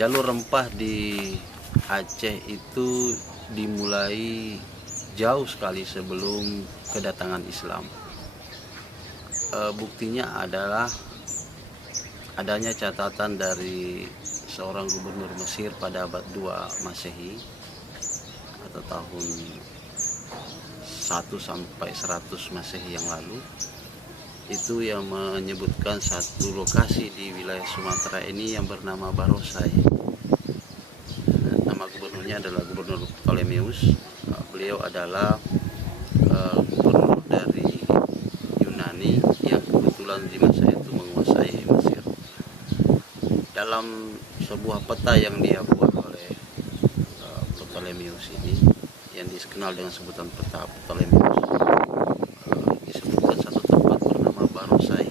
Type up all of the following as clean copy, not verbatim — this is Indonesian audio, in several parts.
Jalur rempah di Aceh itu dimulai jauh sekali sebelum kedatangan Islam. Buktinya adalah adanya catatan dari seorang gubernur Mesir pada abad 2 Masehi atau tahun 1 sampai 100 Masehi yang lalu, itu yang menyebutkan satu lokasi di wilayah Sumatera ini yang bernama Barosai. Nama gubernurnya adalah Gubernur Ptolemeus. Beliau adalah gubernur dari Yunani yang kebetulan di masa itu menguasai Mesir. Dalam sebuah peta yang dia buat oleh Ptolemeus ini, yang dikenal dengan sebutan peta Ptolemeus, disebutkan satu tempat bernama Barosai.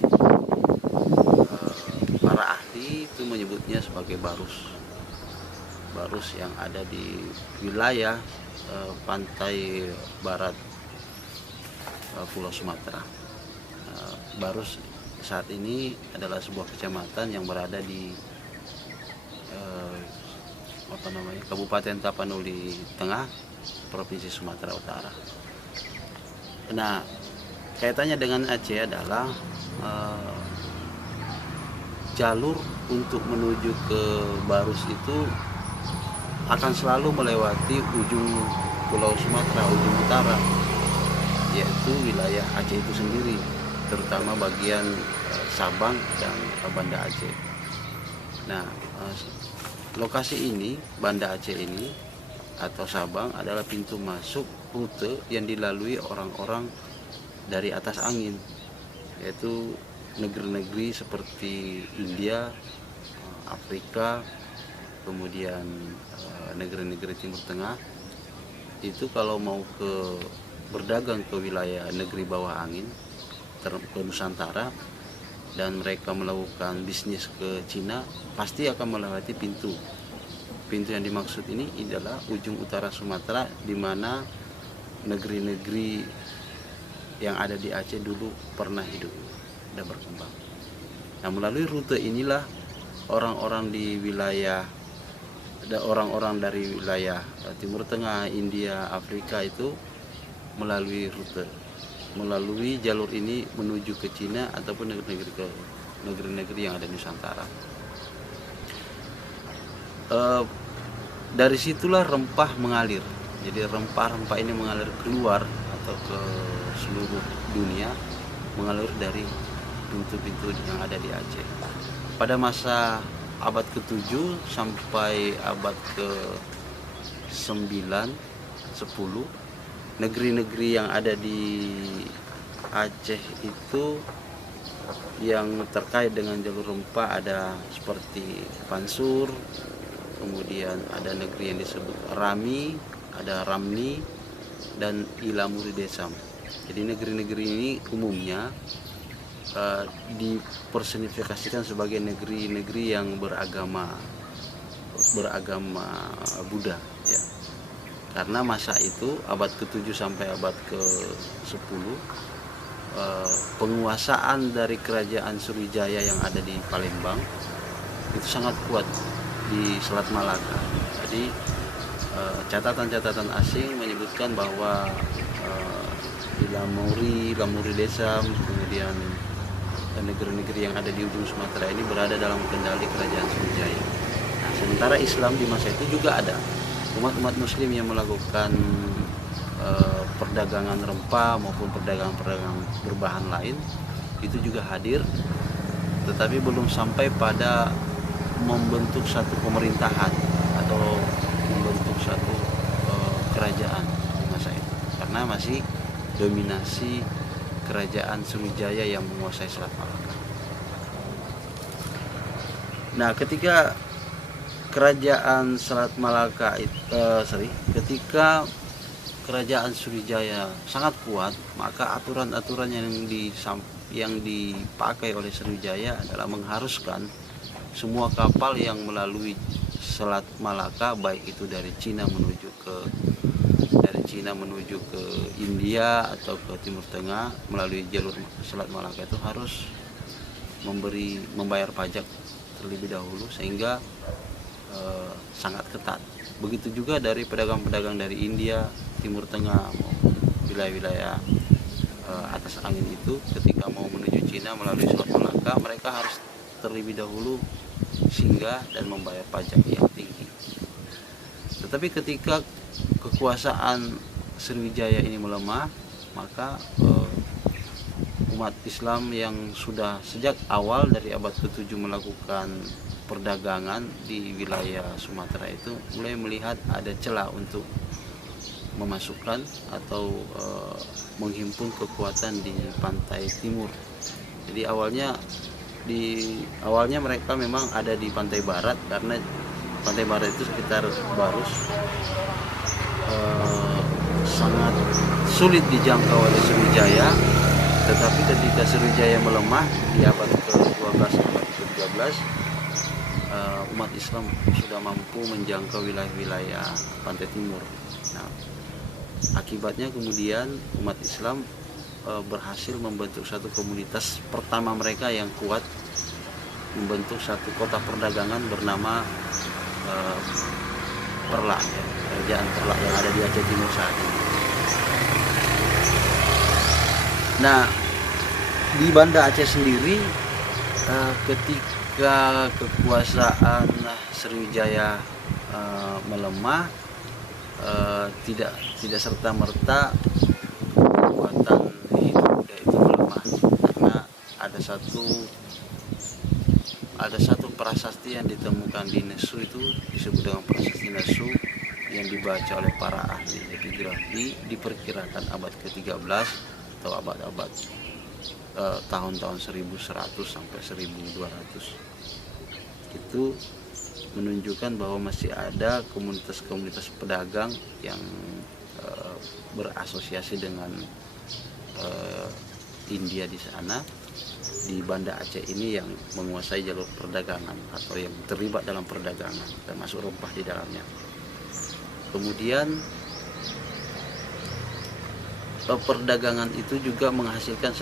Para ahli itu menyebutnya sebagai Barus yang ada di wilayah pantai barat Pulau Sumatera. Barus saat ini adalah sebuah kecamatan yang berada di Kabupaten Tapanuli Tengah, Provinsi Sumatera Utara. Nah, kaitannya dengan Aceh adalah jalur untuk menuju ke Barus itu akan selalu melewati ujung Pulau Sumatera, ujung utara, yaitu wilayah Aceh itu sendiri, terutama bagian Sabang dan Banda Aceh. Nah, lokasi ini, Banda Aceh ini atau Sabang, adalah pintu masuk rute yang dilalui orang-orang dari atas angin, yaitu negeri-negeri seperti India, Afrika, kemudian negeri-negeri Timur Tengah. Itu kalau mau berdagang ke wilayah negeri bawah angin, ke Nusantara, dan mereka melakukan bisnis ke Cina, pasti akan melewati pintu yang dimaksud ini adalah ujung utara Sumatera, di mana negeri-negeri yang ada di Aceh dulu pernah hidup dan berkembang. Nah, melalui rute inilah orang-orang dari wilayah Timur Tengah, India, Afrika itu melalui jalur ini menuju ke Cina ataupun negeri-negeri yang ada di Nusantara. Dari situlah rempah mengalir. Jadi rempah-rempah ini mengalir keluar atau ke seluruh dunia, mengalir dari pintu-pintu yang ada di Aceh. Pada masa abad ke-7 sampai abad ke-9, 10, negeri-negeri yang ada di Aceh itu yang terkait dengan jalur rempah ada seperti Pansur, kemudian ada negeri yang disebut Rami, ada Ramni, dan Ilamuri Desam. Jadi negeri-negeri ini umumnya dipersonifikasikan sebagai negeri-negeri yang beragama Buddha, ya. Karena masa itu abad ke-7 sampai abad ke-10, penguasaan dari kerajaan Sriwijaya yang ada di Palembang itu sangat kuat di Selat Malaka. Jadi catatan-catatan asing menyebutkan bahwa di Lamuri Desam, kemudian negeri-negeri yang ada di ujung Sumatera ini berada dalam kendali kerajaan Sriwijaya. Nah, sementara Islam di masa itu juga ada umat-umat Muslim yang melakukan perdagangan rempah maupun perdagangan berbahan lain, itu juga hadir, tetapi belum sampai pada membentuk satu pemerintahan atau membentuk satu kerajaan di masa itu, karena masih dominasi kerajaan Sriwijaya yang menguasai Selat Malaka. Nah, ketika kerajaan Selat Malaka ketika kerajaan Sriwijaya sangat kuat, maka aturan-aturan yang dipakai oleh Sriwijaya adalah mengharuskan semua kapal yang melalui Selat Malaka, baik itu dari Cina menuju ke India atau ke Timur Tengah melalui jalur Selat Malaka, itu harus membayar pajak terlebih dahulu, sehingga sangat ketat. Begitu juga dari pedagang-pedagang dari India, Timur Tengah, wilayah-wilayah atas angin itu, ketika mau menuju Cina melalui Selat Malaka, mereka harus terlebih dahulu singgah dan membayar pajak yang tinggi. Tetapi ketika kekuasaan Sriwijaya ini melemah, maka umat Islam yang sudah sejak awal dari abad ke-7 melakukan perdagangan di wilayah Sumatera itu mulai melihat ada celah untuk memasukkan atau menghimpun kekuatan di pantai timur. Jadi awalnya mereka memang ada di pantai barat, karena pantai barat itu sekitar Barus sangat sulit dijangkau oleh Sriwijaya. Tetapi ketika Sriwijaya melemah di abad ke-12 abad ke-13, umat Islam sudah mampu menjangkau wilayah-wilayah pantai timur. Nah, akibatnya kemudian umat Islam berhasil membentuk satu komunitas pertama mereka yang kuat, membentuk satu kota perdagangan bernama Perlak, kerajaan Perlak yang ada di Aceh Timur saat ini. Nah, di Banda Aceh sendiri, ketika kekuasaan Sriwijaya melemah, tidak serta merta kekuatan Hindu itu melemah, karena ada satu prasasti yang ditemukan di Nesu, itu disebut dengan prasasti Nesu, yang dibaca oleh para ahli epigrafi, diperkirakan abad ke-13 atau abad-abad tahun-tahun 1100 sampai 1200. Itu menunjukkan bahwa masih ada komunitas-komunitas pedagang yang berasosiasi dengan India di sana, di Banda Aceh ini, yang menguasai jalur perdagangan atau yang terlibat dalam perdagangan, termasuk rempah di dalamnya. Kemudian perdagangan itu juga menghasilkan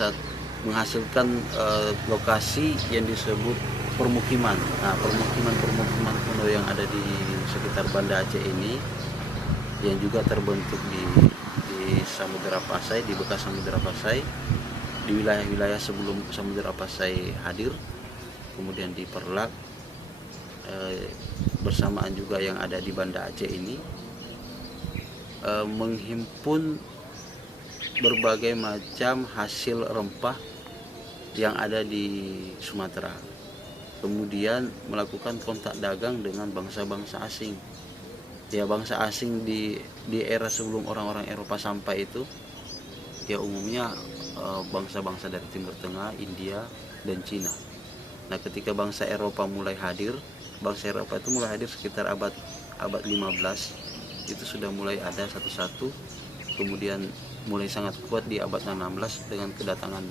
lokasi yang disebut permukiman. Nah, permukiman kuno yang ada di sekitar Banda Aceh ini, yang juga terbentuk di Samudera Pasai, di bekas Samudera Pasai, di wilayah-wilayah sebelum Samudera Pasai hadir, kemudian di Perlak, bersamaan juga yang ada di Banda Aceh ini, menghimpun berbagai macam hasil rempah yang ada di Sumatera, kemudian melakukan kontak dagang dengan bangsa-bangsa asing. Ya, bangsa asing di era sebelum orang-orang Eropa sampai itu, ya umumnya bangsa-bangsa dari Timur Tengah, India, dan Cina. Nah, ketika bangsa Eropa mulai hadir, bangsa Eropa itu mulai hadir sekitar abad 15, itu sudah mulai ada satu-satu, kemudian mulai sangat kuat di abad 16 dengan kedatangan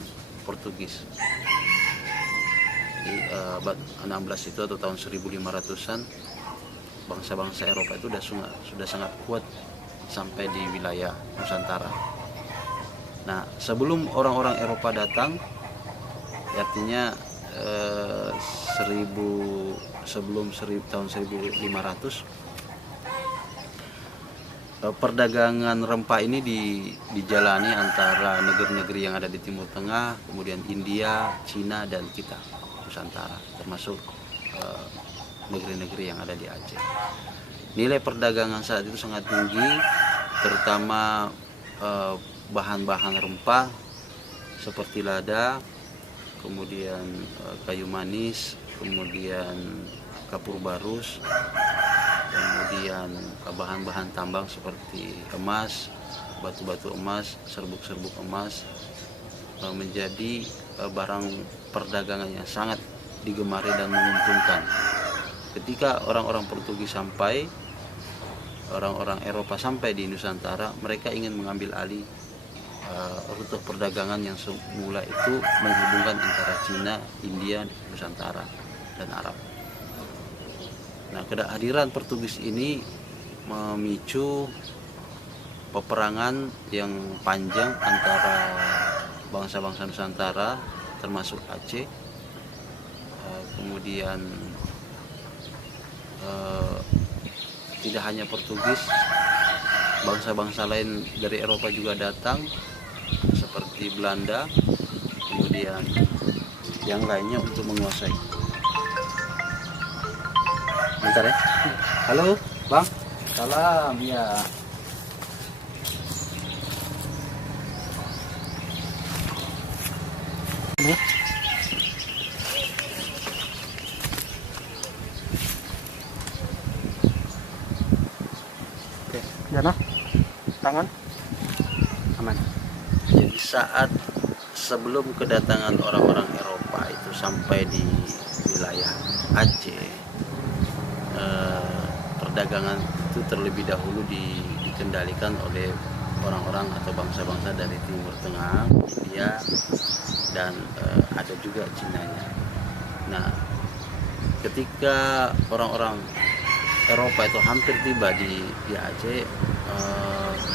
Portugis. Di abad 16 itu atau tahun 1500-an, bangsa-bangsa Eropa itu sudah sangat kuat sampai di wilayah Nusantara. Nah, sebelum orang-orang Eropa datang, artinya tahun 1500, perdagangan rempah ini dijalani antara negeri-negeri yang ada di Timur Tengah, kemudian India, Cina, dan kita, Nusantara, termasuk negeri-negeri yang ada di Aceh. Nilai perdagangan saat itu sangat tinggi, terutama bahan-bahan rempah seperti lada, kemudian kayu manis, kemudian kapur barus, kemudian bahan-bahan tambang seperti emas, batu-batu emas, serbuk-serbuk emas, menjadi barang perdagangan yang sangat digemari dan menguntungkan. Ketika orang-orang Portugis sampai, orang-orang Eropa sampai di Nusantara, mereka ingin mengambil alih rute perdagangan yang semula itu menghubungkan antara Cina, India, Nusantara, dan Arab. Nah, kehadiran Portugis ini memicu peperangan yang panjang antara bangsa-bangsa Nusantara, termasuk Aceh. Kemudian eh, tidak hanya Portugis, bangsa-bangsa lain dari Eropa juga datang seperti Belanda, kemudian yang lainnya untuk menguasai. Bentar ya. Halo, Bang. Salam, ya. Ini. Oke, Jana, tangan aman. Jadi saat sebelum kedatangan orang-orang Eropa itu sampai di wilayah Aceh, perdagangan itu terlebih dahulu dikendalikan oleh orang-orang atau bangsa-bangsa dari Timur Tengah, India, dan ada juga Cinanya. Nah, ketika orang-orang Eropa itu hampir tiba di Aceh,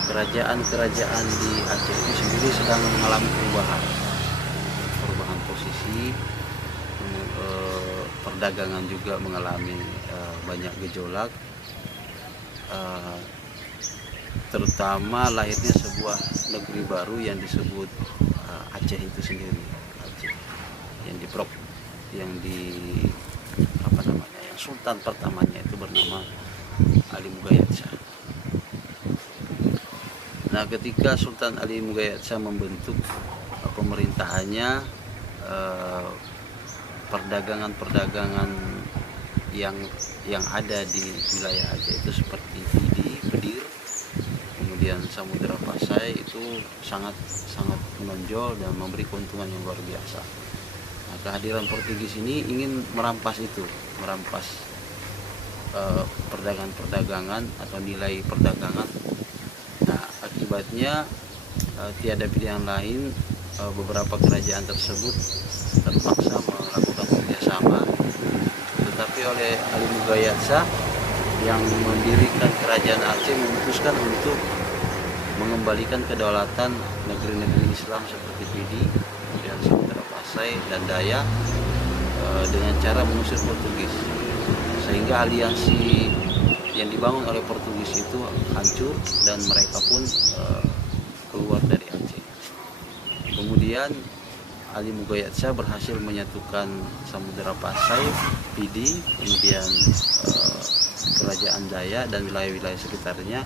kerajaan-kerajaan di Aceh itu sendiri sedang mengalami perubahan posisi, perdagangan juga mengalami banyak gejolak, terutama lahirnya sebuah negeri baru yang disebut Aceh itu sendiri. Aceh yang di apa namanya, yang sultan pertamanya itu bernama Ali Mughayat Shah. Nah, ketika Sultan Ali Mughayat Shah membentuk pemerintahannya, perdagangan yang ada di wilayah Aceh itu seperti Pidi, Pedir, kemudian Samudra Pasai itu sangat menonjol dan memberi keuntungan yang luar biasa. Nah, kehadiran Portugis ini ingin merampas perdagangan atau nilai perdagangan. Nah, akibatnya tiada pilihan lain, beberapa kerajaan tersebut terpaksa melakukan kerjasama, tetapi oleh Ali Mughayat Shah yang mendirikan kerajaan Aceh memutuskan untuk mengembalikan kedaulatan negeri-negeri Islam seperti Pidi, kemudian Samudra Pasai dan Dayak, dengan cara mengusir Portugis, sehingga aliansi yang dibangun oleh Portugis itu hancur dan mereka pun keluar dari Aceh. Kemudian Ali Mughayat Shah berhasil menyatukan Samudra Pasai, Pidi, kemudian kerajaan Dayak dan wilayah-wilayah sekitarnya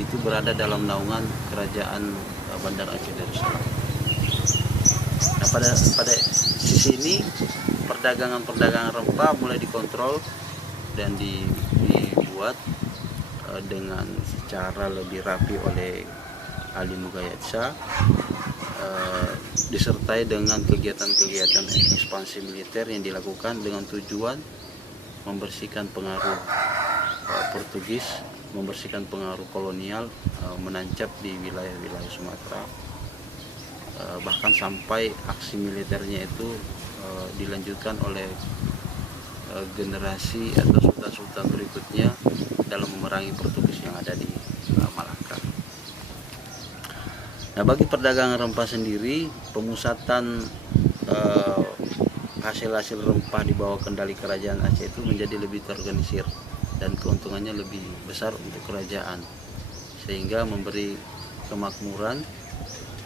itu berada dalam naungan kerajaan Bandar Aceh Darussalam. Nah, pada sisi ini perdagangan rempah mulai dikontrol dan dibuat dengan secara lebih rapi oleh Ali Mughayat Shah, disertai dengan kegiatan-kegiatan ekspansi militer yang dilakukan dengan tujuan membersihkan pengaruh Portugis, membersihkan pengaruh kolonial menancap di wilayah-wilayah Sumatera, bahkan sampai aksi militernya itu dilanjutkan oleh generasi atau sultan-sultan berikutnya dalam memerangi Portugis yang ada di Malaka. Nah, bagi perdagangan rempah sendiri, pemusatan hasil-hasil rempah di bawah kendali kerajaan Aceh itu menjadi lebih terorganisir dan keuntungannya lebih besar untuk kerajaan, sehingga memberi kemakmuran,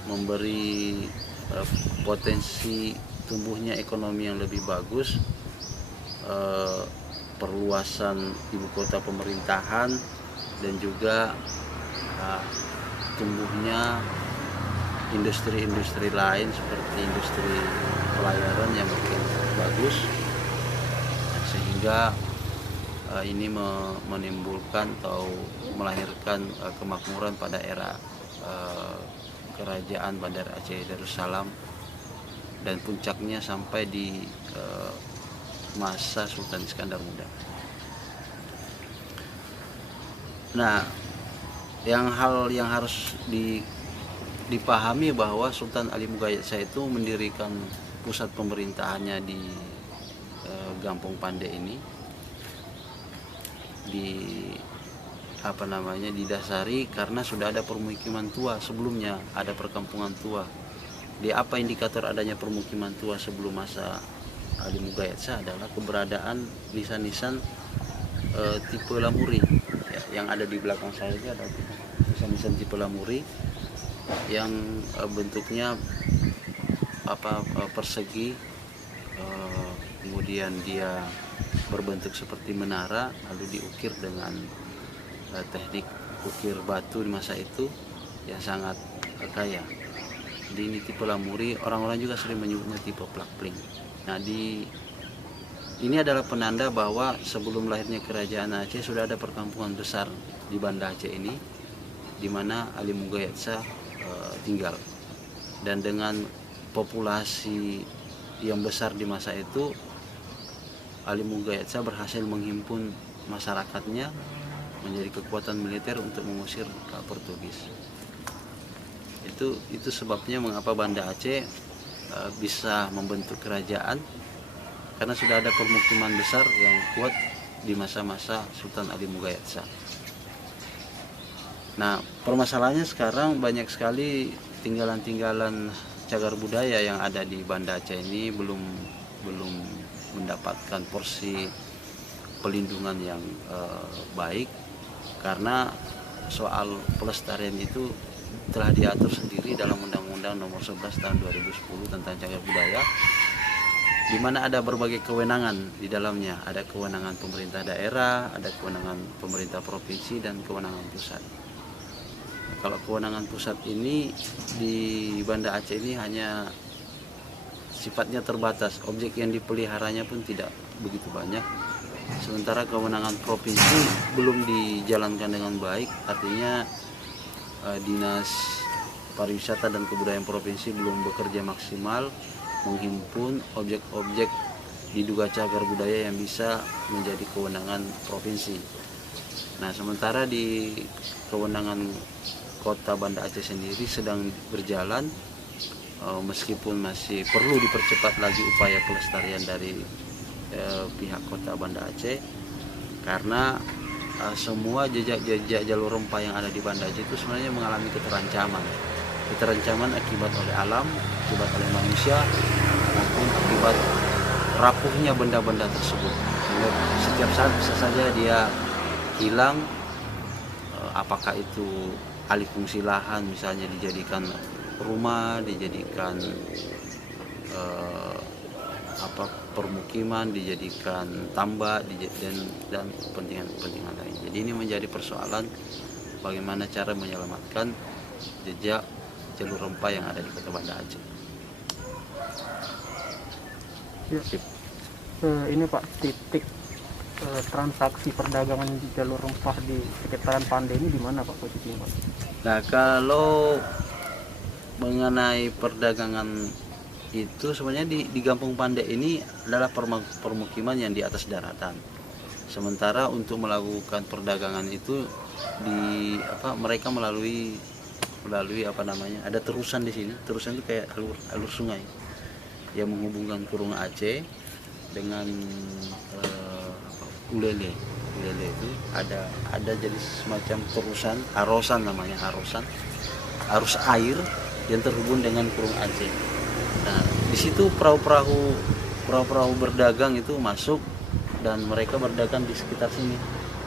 memberi potensi tumbuhnya ekonomi yang lebih bagus, perluasan ibu kota pemerintahan, dan juga tumbuhnya industri-industri lain seperti industri pelayaran yang makin bagus, sehingga ini menimbulkan atau melahirkan kemakmuran pada era kerajaan Bandar Aceh Darussalam, dan puncaknya sampai di masa Sultan Iskandar Muda. Nah, hal yang harus dipahami bahwa Sultan Ali Mughayat Shah itu mendirikan pusat pemerintahannya di Gampong Pande ini didasari karena sudah ada permukiman tua sebelumnya, ada perkampungan tua. Di apa indikator adanya permukiman tua sebelum masa Ali Mughayat Shah adalah keberadaan nisan-nisan tipe lamuri ya, yang ada di belakang saya itu ada nisan-nisan tipe lamuri yang bentuknya persegi, kemudian dia berbentuk seperti menara lalu diukir dengan teknik ukir batu di masa itu yang sangat kaya. Jadi ini tipe lamuri, orang-orang juga sering menyebutnya tipe plak-pling. Nah, ini adalah penanda bahwa sebelum lahirnya kerajaan Aceh sudah ada perkampungan besar di Banda Aceh ini, di mana Ali Mughayatsa tinggal. Dan dengan populasi yang besar di masa itu, Ali Mughayatsa berhasil menghimpun masyarakatnya menjadi kekuatan militer untuk mengusir Portugis. Itu sebabnya mengapa Banda Aceh bisa membentuk kerajaan, karena sudah ada permukiman besar yang kuat di masa-masa Sultan Ali Mughayatsa. Nah, permasalahannya sekarang banyak sekali tinggalan-tinggalan cagar budaya yang ada di Banda Aceh ini belum mendapatkan porsi pelindungan yang baik, karena soal pelestarian itu telah diatur sendiri dalam Undang-Undang Nomor 11 Tahun 2010 tentang cagar budaya, di mana ada berbagai kewenangan di dalamnya. Ada kewenangan pemerintah daerah, ada kewenangan pemerintah provinsi, dan kewenangan pusat. Kalau kewenangan pusat ini di Banda Aceh ini hanya sifatnya terbatas, objek yang dipeliharanya pun tidak begitu banyak. Sementara kewenangan provinsi belum dijalankan dengan baik, artinya Dinas Pariwisata dan Kebudayaan Provinsi belum bekerja maksimal menghimpun objek-objek diduga cagar budaya yang bisa menjadi kewenangan provinsi. Nah, sementara di kewenangan Kota Banda Aceh sendiri sedang berjalan, meskipun masih perlu dipercepat lagi upaya pelestarian dari pihak Kota Banda Aceh, karena semua jejak-jejak jalur rempah yang ada di Banda Aceh itu sebenarnya mengalami keterancaman akibat oleh alam, akibat oleh manusia, maupun akibat rapuhnya benda-benda tersebut. Setiap saat bisa saja dia hilang, apakah itu alih fungsi lahan, misalnya dijadikan rumah, dijadikan permukiman, dijadikan tambak, dan kepentingan lain. Jadi ini menjadi persoalan bagaimana cara menyelamatkan jejak jalur rempah yang ada di Kota Banda Aceh. Ya. Ini Pak, titik transaksi perdagangan di jalur rempah di sekitaran Pande ini di mana Pak posisinya Pak? Nah, kalau mengenai perdagangan itu sebenarnya di Kampung Pande ini adalah permukiman yang di atas daratan. Sementara untuk melakukan perdagangan itu mereka melalui ada terusan di sini. Terusan itu kayak alur sungai yang menghubungkan Kurung Aceh dengan Ulele. Ulele itu ada jadi semacam terusan, arosan namanya, arus air yang terhubung dengan Kurung Aceh. Nah, di situ perahu-perahu berdagang itu masuk, dan mereka berdagang di sekitar sini,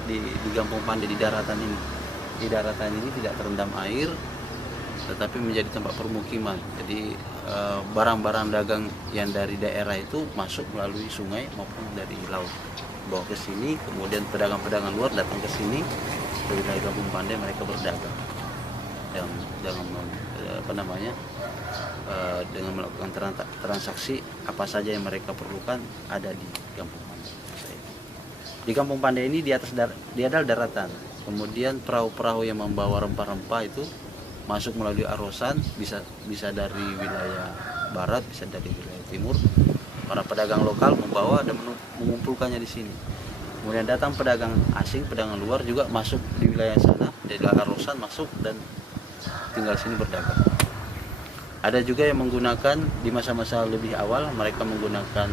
di Kampung Pande, di daratan ini. Di daratan ini tidak terendam air, tetapi menjadi tempat permukiman. Jadi barang-barang dagang yang dari daerah itu masuk melalui sungai maupun dari laut, bawa ke sini, kemudian pedagang-pedagang luar datang ke sini ke wilayah Kampung Pande, mereka berdagang dengan melakukan transaksi apa saja yang mereka perlukan ada di Kampung Pande. Di Kampung Pande ini dia adalah daratan. Kemudian perahu-perahu yang membawa rempah-rempah itu masuk melalui arosan, bisa dari wilayah barat, bisa dari wilayah timur. Para pedagang lokal membawa dan mengumpulkannya di sini. Kemudian datang pedagang asing, pedagang luar juga masuk di wilayah sana, dari arosan masuk dan tinggal sini berdagang. Ada juga yang menggunakan di masa-masa lebih awal, mereka menggunakan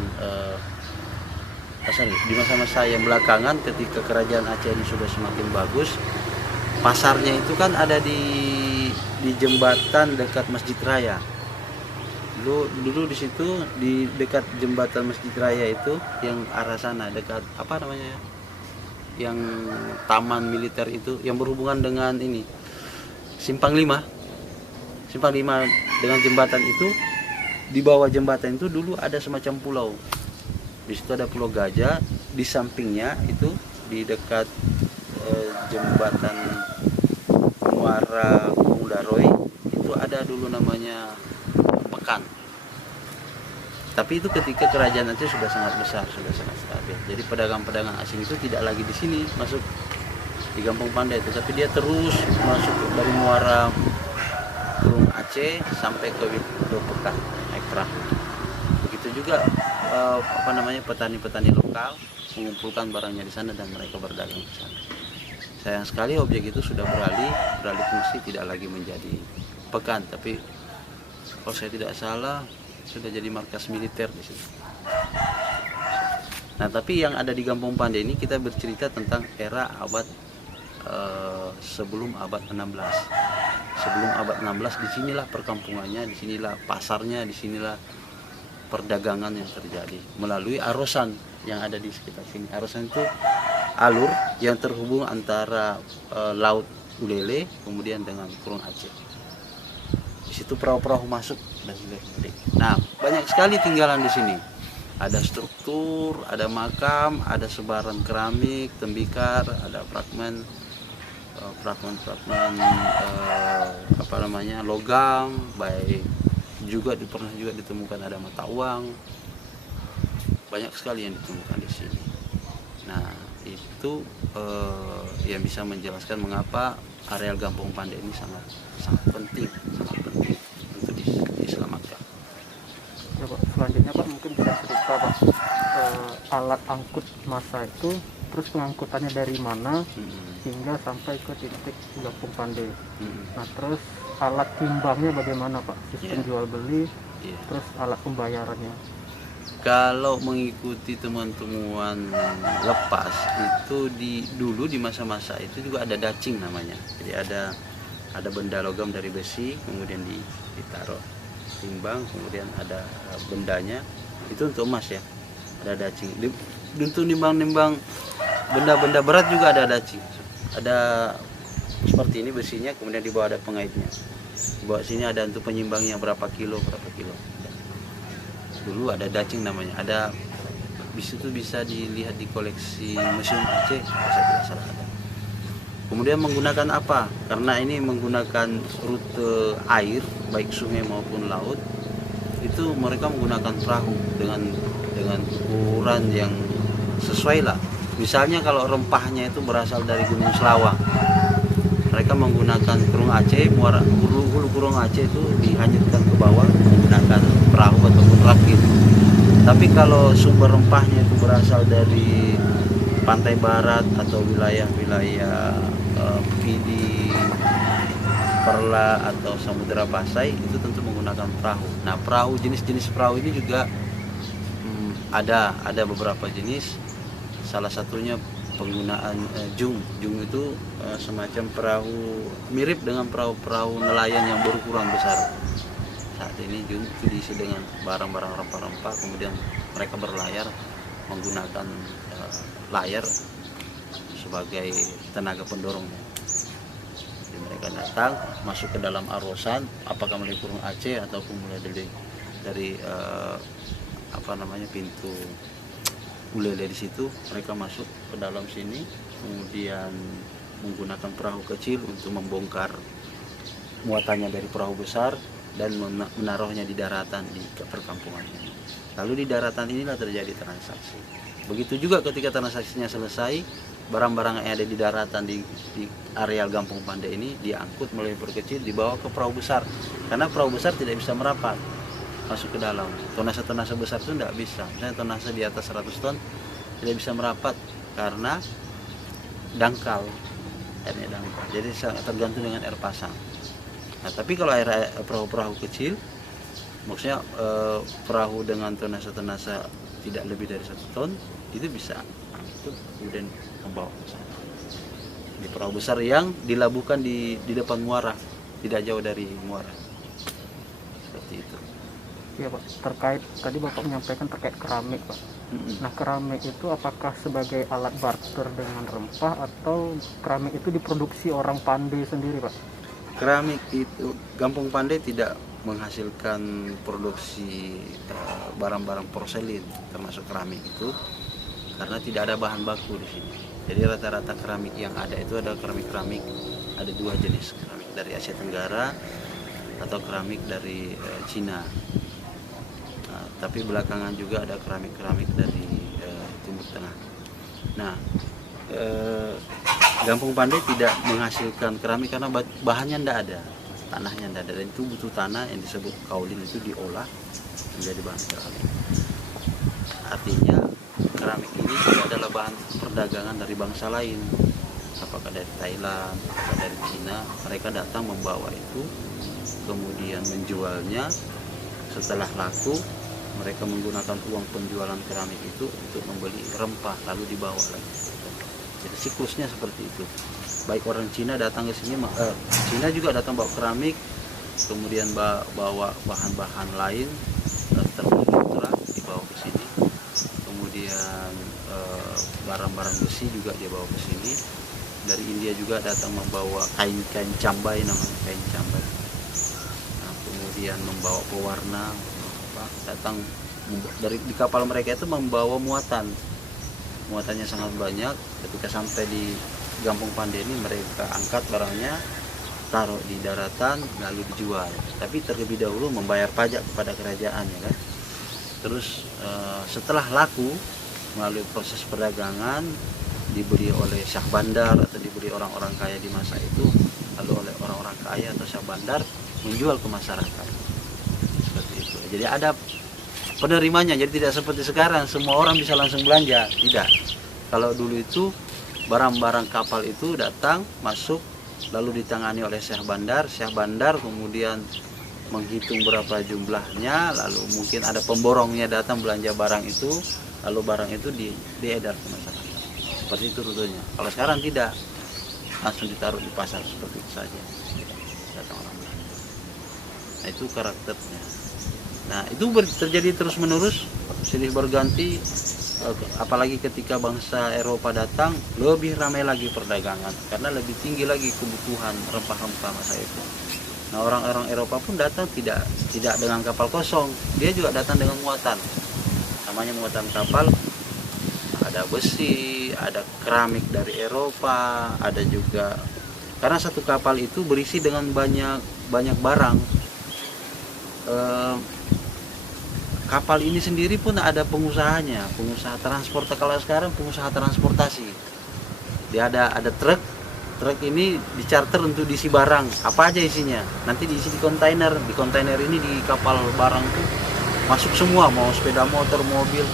di masa-masa yang belakangan ketika kerajaan Aceh ini sudah semakin bagus, pasarnya itu kan ada di jembatan dekat Masjid Raya. Dulu di situ, di dekat jembatan Masjid Raya itu yang arah sana, dekat yang taman militer itu yang berhubungan dengan ini Simpang 5 dengan jembatan itu. Di bawah jembatan itu dulu ada semacam pulau. Di situ ada Pulau Gajah, di sampingnya itu di dekat jembatan Muara Gunung Daroy itu ada dulu namanya Pekan. Tapi itu ketika kerajaan Aceh sudah sangat besar, sudah sangat stabil. Jadi pedagang-pedagang asing itu tidak lagi di sini masuk di Kampung Pandai itu, tapi dia terus masuk dari Muara Gunung Aceh sampai ke Pekan naik perahu. Begitu juga petani-petani lokal mengumpulkan barangnya di sana dan mereka berdagang di sana. Sayang sekali objek itu sudah beralih fungsi, tidak lagi menjadi Pekan, tapi kalau saya tidak salah sudah jadi markas militer di situ. Nah, tapi yang ada di Kampung Pandai ini kita bercerita tentang era abad sebelum abad 16. Sebelum abad 16 disinilah perkampungannya, disinilah pasarnya, disinilah perdagangan yang terjadi melalui arosan yang ada di sekitar sini. Arosan itu alur yang terhubung antara Laut Ulele kemudian dengan Kurung Aceh. Di situ perahu-perahu masuk dan hilir. Nah, banyak sekali tinggalan di sini. Ada struktur, ada makam, ada sebaran keramik, tembikar, ada fragmen logam, baik juga pernah juga ditemukan ada mata uang. Banyak sekali yang ditemukan di sini. Nah, itu yang bisa menjelaskan mengapa areal Kampung Pandai ini sangat penting untuk diselamatkan. Ya, Pak. Selanjutnya Pak mungkin bisa cerita Pak alat angkut massa itu, terus pengangkutannya dari mana hingga sampai ke titik Kampung Pandai. Nah, terus alat timbangnya bagaimana Pak? Sistem jual beli, terus alat pembayarannya. Kalau mengikuti temuan-temuan lepas itu dulu di masa-masa itu juga ada dacing namanya. Jadi ada benda logam dari besi kemudian ditaruh timbang, kemudian ada bendanya itu untuk emas ya. Ada dacing. Untuk nimbang-nimbang benda-benda berat juga ada dacing. Ada seperti ini besinya, kemudian di bawah ada pengaitnya. Di bawah sini ada untuk penyimbangnya berapa kilo. Dulu ada dacing namanya, ada di situ bisa dilihat di koleksi Museum Aceh, saya tidak salah ada. Kemudian menggunakan apa? Karena ini menggunakan rute air baik sungai maupun laut, itu mereka menggunakan perahu dengan ukuran yang sesuai lah. Misalnya kalau rempahnya itu berasal dari Gunung Selawang, mereka menggunakan Kurung Aceh, hulu Kurung Aceh itu dihanyutkan ke bawah menggunakan perahu ataupun rakit. Tapi kalau sumber rempahnya itu berasal dari pantai barat atau wilayah-wilayah Pidi, Perla atau Samudera Pasai, itu tentu menggunakan perahu. Nah, jenis-jenis perahu ini juga ada beberapa jenis. Salah satunya penggunaan jung itu semacam perahu mirip dengan perahu nelayan yang berukuran besar. Saat ini jung itu diisi dengan barang-barang rempah-rempah, kemudian mereka berlayar menggunakan layar sebagai tenaga pendorongnya. Jadi mereka datang masuk ke dalam arosan, apakah melalui Kurung Aceh ataupun mulai dari pintu Ulele di situ, mereka masuk ke dalam sini, kemudian menggunakan perahu kecil untuk membongkar muatannya dari perahu besar dan menaruhnya di daratan di perkampungannya. Lalu di daratan inilah terjadi transaksi. Begitu juga ketika transaksinya selesai, barang-barang yang ada di daratan di areal Kampung Pandai ini diangkut melalui perahu kecil dibawa ke perahu besar, karena perahu besar tidak bisa merapat masuk ke dalam. Tonase besar itu tidak bisa. Misalnya tonase di atas 100 ton tidak bisa merapat karena dangkal, airnya dangkal. Jadi tergantung dengan air pasang. Nah, tapi kalau perahu-perahu kecil, maksudnya perahu dengan tonase tidak lebih dari 1 ton, itu bisa angkut kemudian membawa ke sana. Di perahu besar yang dilabuhkan di depan muara, tidak jauh dari muara. Seperti itu. Ya Pak, terkait tadi Bapak menyampaikan terkait keramik Pak. Nah keramik itu apakah sebagai alat barter dengan rempah atau keramik itu diproduksi orang Pandai sendiri Pak? Keramik itu, Kampung Pandai tidak menghasilkan produksi barang-barang porselin termasuk keramik itu, karena tidak ada bahan baku di sini. Jadi rata-rata keramik yang ada itu ada keramik-keramik, ada dua jenis, keramik dari Asia Tenggara atau keramik dari Cina. Nah, tapi belakangan juga ada keramik-keramik dari Timur Tengah. Nah, Kampung Pandai tidak menghasilkan keramik karena bahannya tidak ada, tanahnya tidak ada, dan itu butuh tanah yang disebut kaolin itu diolah menjadi bahan keramik. Artinya keramik ini juga adalah bahan perdagangan dari bangsa lain, apakah dari Thailand, apakah dari Cina. Mereka datang membawa itu, kemudian menjualnya. Setelah laku, mereka menggunakan uang penjualan keramik itu untuk membeli rempah, lalu dibawa lagi. Jadi siklusnya seperti itu. Baik orang Cina datang ke sini, Cina juga datang bawa keramik, kemudian bawa bahan-bahan lain termasuk sutra dibawa ke sini. Kemudian barang-barang besi juga dia bawa ke sini. Dari India juga datang membawa kain cambai, namanya kain cambai. Nah, kemudian membawa pewarna, datang di kapal mereka itu membawa muatannya sangat banyak. Ketika sampai di Kampung Pandai ini, mereka angkat barangnya, taruh di daratan, lalu dijual. Tapi terlebih dahulu membayar pajak kepada kerajaan, ya kan. Terus setelah laku melalui proses perdagangan, dibeli oleh Syah Bandar atau dibeli orang-orang kaya di masa itu, lalu oleh orang-orang kaya atau Syah Bandar menjual ke masyarakat. Seperti itu. Jadi ada penerimanya, jadi tidak seperti sekarang semua orang bisa langsung belanja, tidak. Kalau dulu itu barang-barang kapal itu datang masuk lalu ditangani oleh Syah Bandar kemudian menghitung berapa jumlahnya, lalu mungkin ada pemborongnya datang belanja barang itu, lalu barang itu diedar ke masyarakat. Seperti itu rutenya. Kalau sekarang tidak, langsung ditaruh di pasar seperti itu saja, datang orang belanja. Nah, itu karakternya. Nah, itu terjadi terus menerus, silih berganti, apalagi ketika bangsa Eropa datang, lebih ramai lagi perdagangan karena lebih tinggi lagi kebutuhan rempah-rempah masa itu. Nah, orang-orang Eropa pun datang tidak dengan kapal kosong, dia juga datang dengan muatan. Namanya muatan kapal, ada besi, ada keramik dari Eropa, ada juga, karena satu kapal itu berisi dengan banyak barang. Kapal ini sendiri pun ada pengusahanya, pengusaha transport. Kalau sekarang pengusaha transportasi, dia ada truk ini dicharter untuk diisi barang, apa aja isinya, nanti diisi di kontainer ini di kapal barang itu masuk semua, mau sepeda motor, mobil.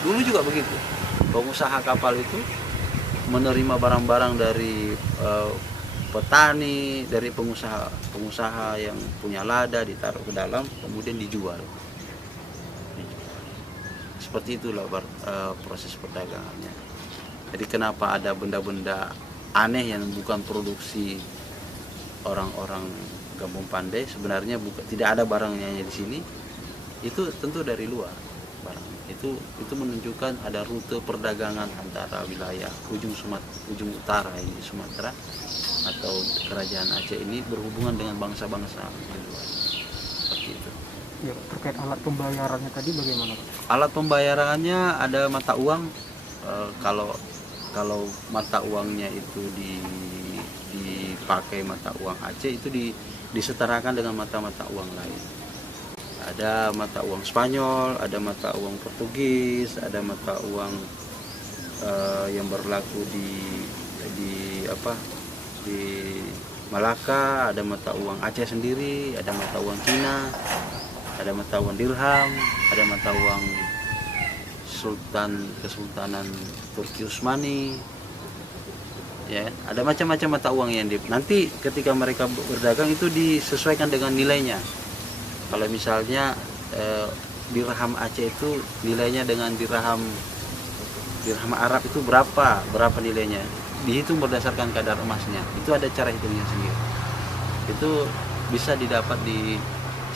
Dulu juga begitu, pengusaha kapal itu menerima barang-barang dari petani, dari pengusaha yang punya lada, ditaruh ke dalam, kemudian dijual. Seperti itulah proses perdagangannya. Jadi kenapa ada benda-benda aneh yang bukan produksi orang-orang Kampung Pandai, sebenarnya tidak ada barangnya di sini, itu tentu dari luar barang. Itu menunjukkan ada rute perdagangan antara wilayah ujung utara ini Sumatera atau kerajaan Aceh ini berhubungan dengan bangsa-bangsa di luar. Seperti itu. Ya, terkait alat pembayarannya tadi bagaimana Pak? Alat pembayarannya ada mata uang. Kalau mata uangnya itu dipakai mata uang Aceh, itu disetarakan dengan mata uang lain. Ada mata uang Spanyol, ada mata uang Portugis, ada mata uang yang berlaku di Malaka, ada mata uang Aceh sendiri, ada mata uang Cina, ada mata uang dirham, ada mata uang Kesultanan Turki Utsmani, ya, ada macam-macam mata uang yang nanti ketika mereka berdagang itu disesuaikan dengan nilainya. Kalau misalnya dirham Aceh itu nilainya dengan dirham Arab itu berapa nilainya, dihitung berdasarkan kadar emasnya. Itu ada cara hitungnya sendiri. Itu bisa didapat di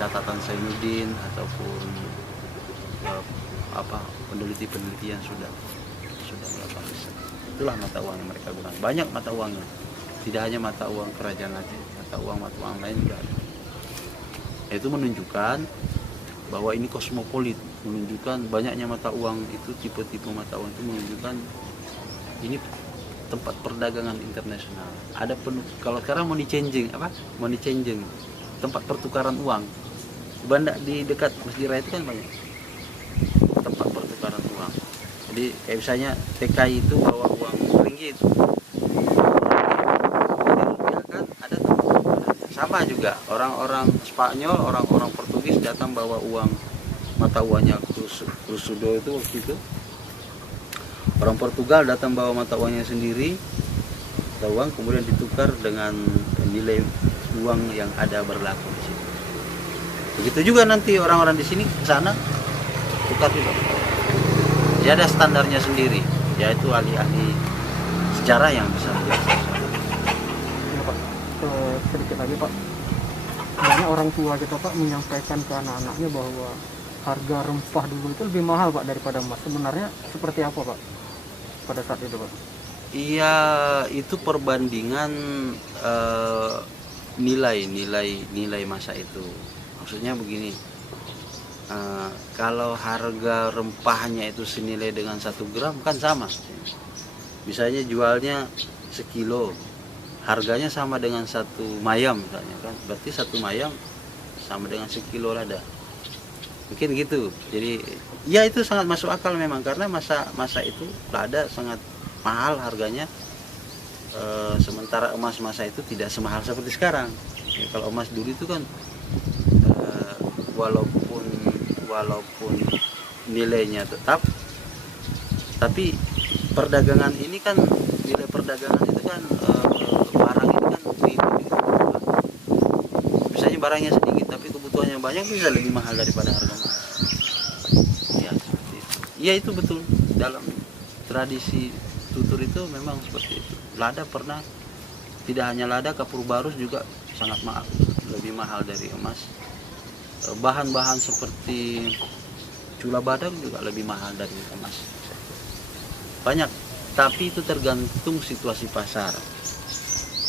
catatan Zainuddin ataupun peneliti-peneliti yang sudah melakukan riset. Itulah mata uang yang mereka gunakan. Banyak mata uangnya, tidak hanya mata uang kerajaan Aceh, mata uang lain juga ada. Itu menunjukkan bahwa ini kosmopolit, menunjukkan banyaknya mata uang itu, tipe-tipe mata uang itu menunjukkan ini tempat perdagangan internasional. Ada kalau sekarang money changing, tempat pertukaran uang. Banda di dekat Masjid Raya itu kan banyak tempat pertukaran uang. Jadi kayak misalnya TKI itu bawa uang ringgit, kan ada sama juga orang-orang Spanyol, orang-orang Portugis datang bawa uang mata uangnya Cruzeiro itu waktu itu. Orang Portugal datang bawa mata uangnya sendiri, mata uang kemudian ditukar dengan nilai uang yang ada berlaku di sini. Begitu juga nanti orang-orang di sini ke sana tukar juga. Ya ada standarnya sendiri, yaitu ahli-ahli sejarah yang bisa menjelaskan. Ya, Pak. Sedikit lagi Pak, banyak orang tua kita Pak menyampaikan ke anak-anaknya bahwa harga rempah dulu itu lebih mahal Pak daripada emas. Sebenarnya seperti apa Pak pada saat itu Pak? Iya, itu perbandingan nilai masa itu. Maksudnya begini, kalau harga rempahnya itu senilai dengan 1 gram kan sama. Misalnya jualnya sekilo, harganya sama dengan 1 mayam misalnya kan, berarti 1 mayam sama dengan sekilo lada. Mungkin gitu. Jadi ya itu sangat masuk akal memang, karena masa itu lada sangat mahal harganya. Sementara emas masa itu tidak semahal seperti sekarang. Ya, kalau emas dulu itu kan walaupun nilainya tetap, tapi perdagangan ini kan, nilai perdagangan itu kan barang itu kan misalnya barangnya sedikit tapi kebutuhannya banyak, bisa lebih mahal daripada harga emas. Ya seperti itu. Ya itu betul, dalam tradisi tutur itu memang seperti itu. Lada pernah, tidak hanya lada, kapur barus juga sangat lebih mahal dari emas. Bahan-bahan seperti cula badang juga lebih mahal dari emas. Banyak, tapi itu tergantung situasi pasar.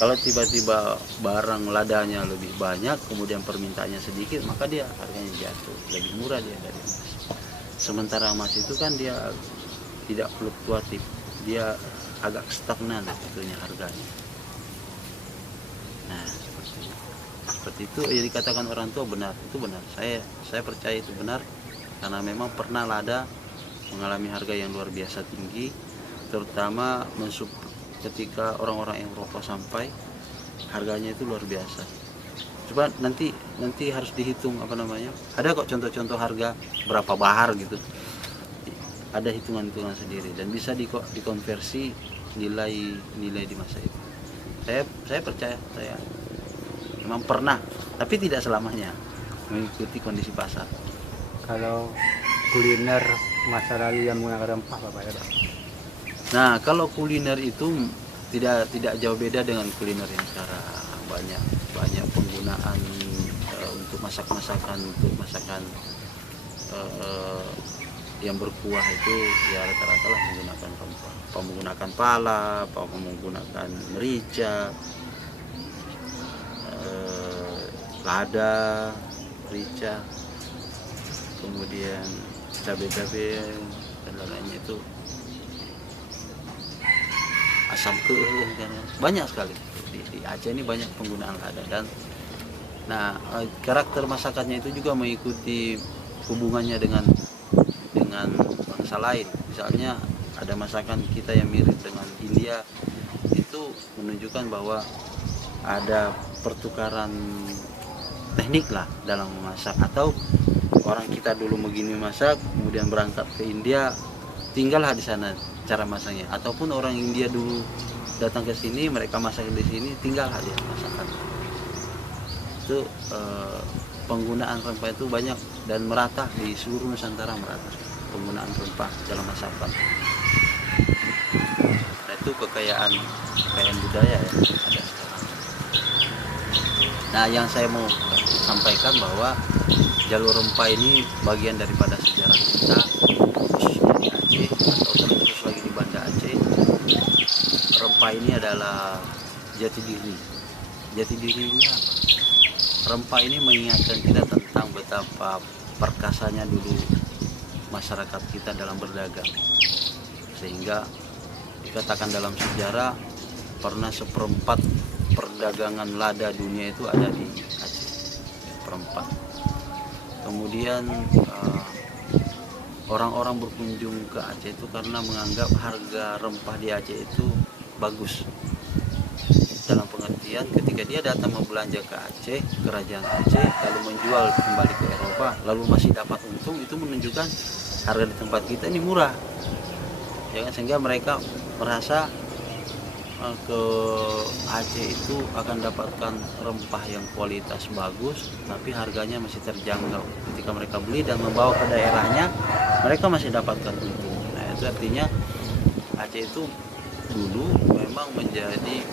Kalau tiba-tiba barang ladanya lebih banyak, kemudian permintaannya sedikit, maka dia harganya jatuh, lebih murah dia dari emas. Sementara emas itu kan dia tidak fluktuatif, dia agak stagnan sebetulnya harganya. Nah, seperti itu yang dikatakan orang tua benar, itu benar. Saya percaya itu benar, karena memang pernah lada mengalami harga yang luar biasa tinggi, terutama ketika orang-orang Eropa sampai, harganya itu luar biasa. Coba nanti harus dihitung ada kok contoh-contoh harga berapa bahar gitu, ada hitungan-hitungan sendiri dan bisa dikonversi nilai di masa itu. Saya percaya, saya memang pernah, tapi tidak selamanya mengikuti kondisi pasar. Kalau kuliner masa lalu yang menggunakan rempah Bapak ya Pak? Nah, kalau kuliner itu tidak jauh beda dengan kuliner yang sekarang. Banyak penggunaan untuk masakan yang berkuah itu ya rata-rata lah menggunakan rempah. Menggunakan pala, menggunakan merica, lada, merica, kemudian cabai-cabai dan lainnya, itu asam keeh, banyak sekali di Aceh ini banyak penggunaan lada. Dan karakter masakannya itu juga mengikuti hubungannya dengan bangsa lain. Misalnya ada masakan kita yang mirip dengan India, itu menunjukkan bahwa ada pertukaran teknik lah dalam memasak. Atau orang kita dulu begini masak, kemudian berangkat ke India, tinggallah di sana cara masaknya. Ataupun orang India dulu datang ke sini, mereka masak di sini, tinggallah dia masakan. Itu penggunaan rempah itu banyak dan merata di seluruh Nusantara, merata penggunaan rempah dalam masakan. Nah, itu kekayaan budaya ya ada sekarang. Nah, yang saya mau sampaikan bahwa jalur rempah ini bagian daripada sejarah kita, khususnya di Aceh atau terkhusus lagi di Banda Aceh. Rempah ini adalah jati diri. Jati dirinya apa? Rempah ini mengingatkan kita tentang betapa perkasanya dulu masyarakat kita dalam berdagang, sehingga dikatakan dalam sejarah pernah seperempat perdagangan lada dunia itu ada di Aceh, seperempat. Kemudian orang-orang berkunjung ke Aceh itu karena menganggap harga rempah di Aceh itu bagus, dalam pengertian ketika dia datang membelanja ke Aceh, kerajaan Aceh, lalu menjual kembali ke Eropa, lalu masih dapat untung, itu menunjukkan harga di tempat kita ini murah, ya kan? Sehingga mereka merasa ke Aceh itu akan dapatkan rempah yang kualitas bagus, tapi harganya masih terjangkau. Ketika mereka beli dan membawa ke daerahnya, mereka masih dapatkan untung. Nah, itu artinya Aceh itu dulu memang menjadi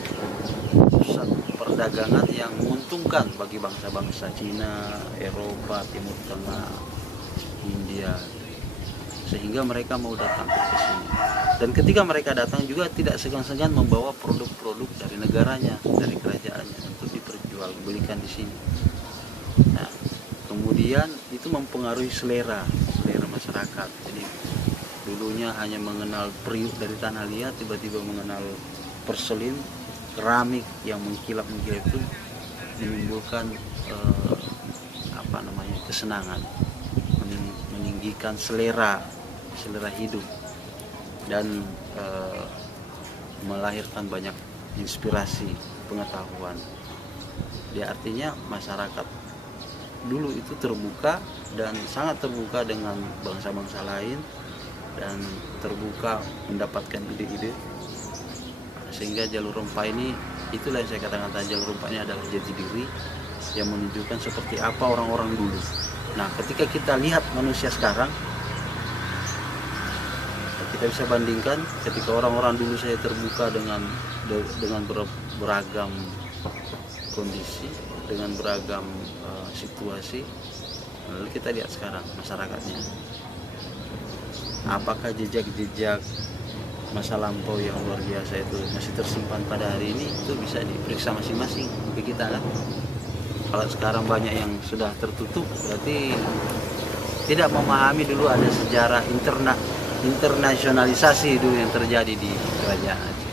pusat perdagangan yang menguntungkan bagi bangsa-bangsa Cina, Eropa, Timur Tengah, India, sehingga mereka mau datang ke sini. Dan ketika mereka datang juga tidak segan-segan membawa produk-produk dari negaranya, dari kerajaannya untuk diperjualbelikan di sini. Nah, kemudian itu mempengaruhi selera masyarakat. Jadi dulunya hanya mengenal periuk dari tanah liat, tiba-tiba mengenal porselin, keramik yang mengkilap-mengkilap, itu menimbulkan kesenangan, meninggikan selera hidup, dan melahirkan banyak inspirasi pengetahuan. Dia artinya masyarakat dulu itu terbuka dan sangat terbuka dengan bangsa-bangsa lain, dan terbuka mendapatkan ide-ide, sehingga jalur rempah ini, itulah yang saya katakan tadi, jalur rempah ini adalah jati diri yang menunjukkan seperti apa orang-orang dulu. Nah, ketika kita lihat manusia sekarang, kita bisa bandingkan ketika orang-orang dulu saya terbuka dengan beragam kondisi, dengan beragam situasi. Lalu kita lihat sekarang masyarakatnya, apakah jejak-jejak masa lampau yang luar biasa itu masih tersimpan pada hari ini? Itu bisa diperiksa masing-masing bagi kita kan. Kalau sekarang banyak yang sudah tertutup, berarti tidak memahami dulu ada sejarah internasionalisasi dulu yang terjadi di kerajaan Aceh.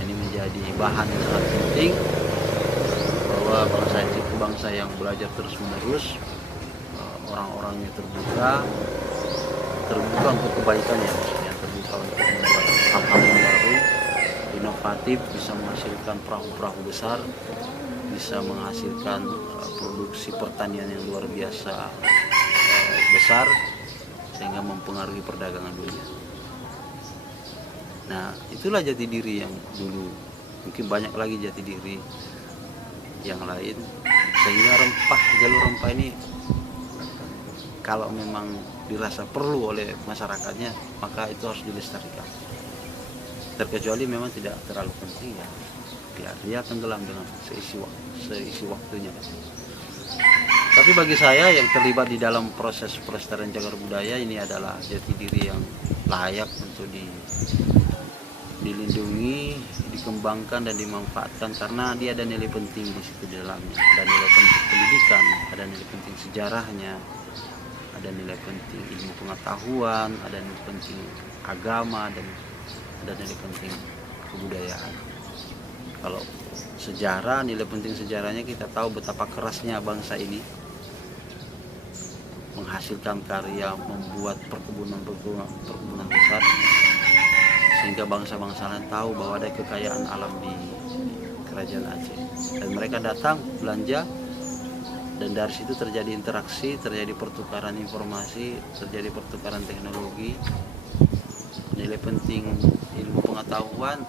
Ini menjadi bahan yang sangat penting, bahwa bangsa Aceh itu bangsa yang belajar terus-menerus, orang-orangnya terbuka untuk kebaikan, ya, maksudnya terbuka untuk membuat hal-hal yang baru, inovatif, bisa menghasilkan perahu-perahu besar, bisa menghasilkan produksi pertanian yang luar biasa besar, sehingga mempengaruhi perdagangan dunia. Nah, itulah jati diri yang dulu. Mungkin banyak lagi jati diri yang lain, sehingga jalur rempah ini kalau memang dirasa perlu oleh masyarakatnya, maka itu harus dilestarikan. Terkecuali memang tidak terlalu penting, ya biar dia tenggelam dengan seisi waktunya. Tapi bagi saya yang terlibat di dalam proses pelestarian cagar budaya ini adalah jati diri yang layak untuk dilindungi, dikembangkan, dan dimanfaatkan, karena dia ada nilai penting di situ di dalamnya. Ada nilai penting pendidikan, ada nilai penting sejarahnya, ada nilai penting ilmu pengetahuan, ada nilai penting agama, dan ada nilai penting kebudayaan. Kalau sejarah, nilai penting sejarahnya kita tahu betapa kerasnya bangsa ini menghasilkan karya, membuat perkebunan besar, sehingga bangsa-bangsa lain tahu bahwa ada kekayaan alam di kerajaan Aceh, dan mereka datang belanja, dan dari situ terjadi interaksi, terjadi pertukaran informasi, terjadi pertukaran teknologi, nilai penting ilmu pengetahuan.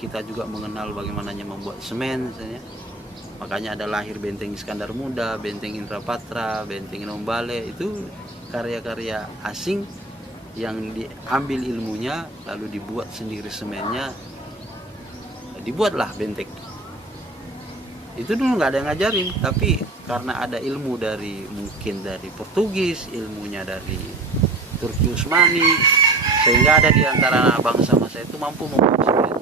Kita juga mengenal bagaimananya membuat semen misalnya. Makanya ada lahir Benteng Iskandar Muda, Benteng Indrapatra, Benteng Nombale. Itu karya-karya asing yang diambil ilmunya, lalu dibuat sendiri semennya, dibuatlah benteng. Itu dulu nggak ada yang ngajarin, tapi karena ada ilmu dari mungkin dari Portugis, ilmunya dari Turki Utsmani, sehingga ada di antara bangsa masa itu mampu membuat semen.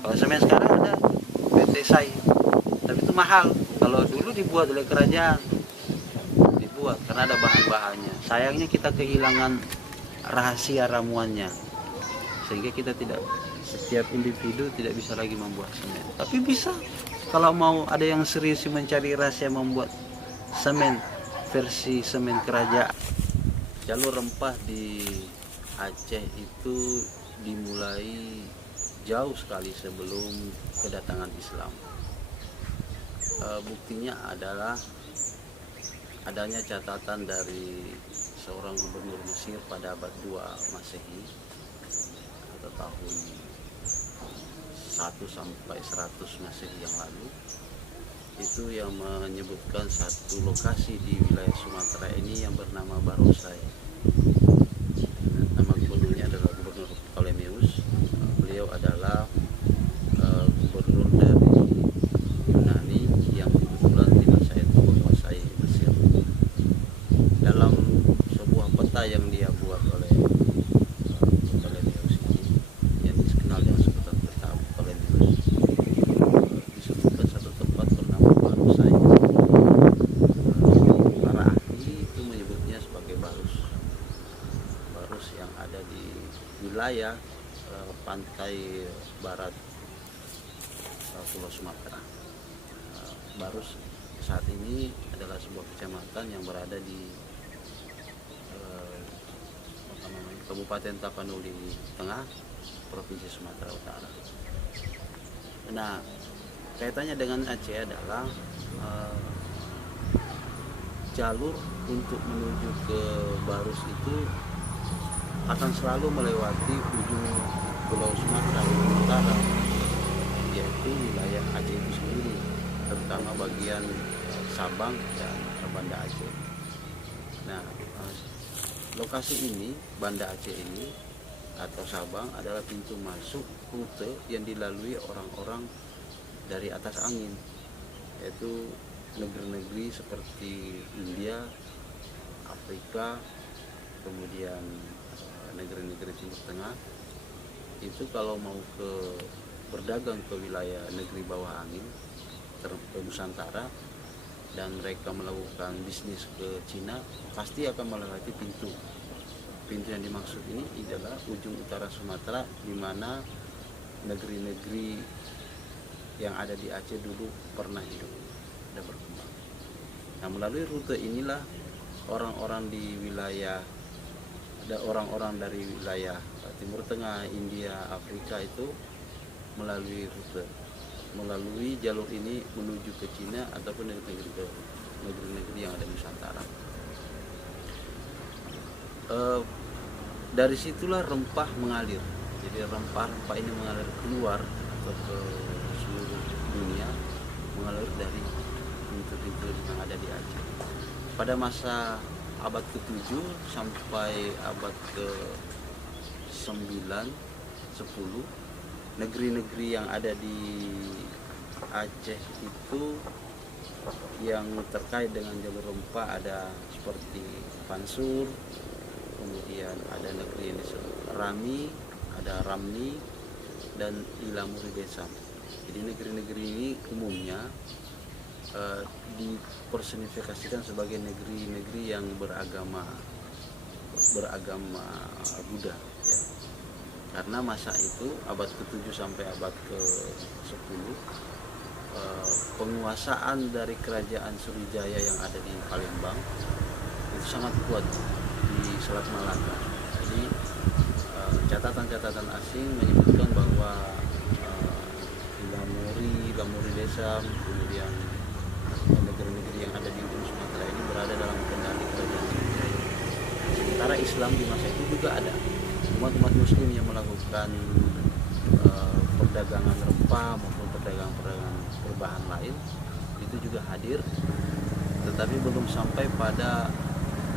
Kalau semen sekarang ada PT SAI, tapi itu mahal. Kalau dulu dibuat oleh kerajaan, dibuat karena ada bahan-bahannya. Sayangnya kita kehilangan rahasia ramuannya, sehingga kita tidak, setiap individu tidak bisa lagi membuat semen. Tapi bisa, kalau mau ada yang serius mencari rahasia membuat semen versi semen kerajaan. Jalur rempah di Aceh itu dimulai jauh sekali sebelum kedatangan Islam. Buktinya adalah adanya catatan dari seorang gubernur Mesir pada abad 2 Masehi atau tahun 1 sampai 100 Masehi yang lalu, itu yang menyebutkan satu lokasi di wilayah Sumatera ini yang bernama Barosai. Nama gubernurnya adalah Gubernur Ptolemeus. Beliau adalah gubernur dari Yunani yang kebetulan di masa itu menguasai Mesir. Dalam sebuah peta yang dia buat oleh Ptolemeus ini, yang dikenal dengan sebutan peta Ptolemeus, disebutkan satu tempat bernama Barosai. Para ahli itu menyebutnya sebagai Barus yang ada di wilayah pantai barat Pulau Sumatera. Barus saat ini adalah sebuah kecamatan yang berada di Kabupaten Tapanuli Tengah, Provinsi Sumatera Utara. Nah, kaitannya dengan Aceh adalah jalur untuk menuju ke Barus itu akan selalu melewati ujung Pulau Sumatera Utara, yaitu wilayah Aceh itu sendiri, terutama bagian Sabang dan Banda Aceh. Nah, lokasi ini, Banda Aceh ini atau Sabang, adalah pintu masuk rute yang dilalui orang-orang dari atas angin, yaitu negeri-negeri seperti India, Afrika, kemudian negeri-negeri Timur Tengah. Itu kalau mau berdagang ke wilayah negeri bawah angin, ke Nusantara, dan mereka melakukan bisnis ke Cina, pasti akan melewati pintu yang dimaksud ini adalah ujung utara Sumatera, di mana negeri-negeri yang ada di Aceh dulu pernah hidup dan berkembang. Nah, melalui rute inilah orang-orang dari wilayah Timur Tengah, India, Afrika itu melalui jalur ini menuju ke Cina ataupun negeri-negeri yang ada di Nusantara. Dari situlah rempah mengalir. Jadi rempah-rempah ini mengalir keluar atau ke seluruh dunia, mengalir dari pintu-pintu yang ada di Aceh. Pada masa abad ke-7 sampai abad ke-9, 10, negeri-negeri yang ada di Aceh itu yang terkait dengan jalur rempah ada seperti Pansur, kemudian ada negeri yang disebut Rami, ada Ramni, dan Ilamuri Desam. Jadi negeri-negeri ini umumnya dipersonifikasikan sebagai negeri-negeri yang beragama Buddha, ya. Karena masa itu abad ke-7 sampai abad ke-10 penguasaan dari kerajaan Sriwijaya yang ada di Palembang itu sangat kuat di Selat Malaka. Jadi catatan-catatan asing menyebutkan bahwa Ilamuri Desam, kemudian negeri-negeri yang ada di ujung Sumatera ini berada dalam kendali kerajaan Sriwijaya. Sementara Islam di masa itu juga ada umat-umat Muslim yang melakukan perdagangan rempah maupun perdagangan berbahan lain, itu juga hadir, tetapi belum sampai pada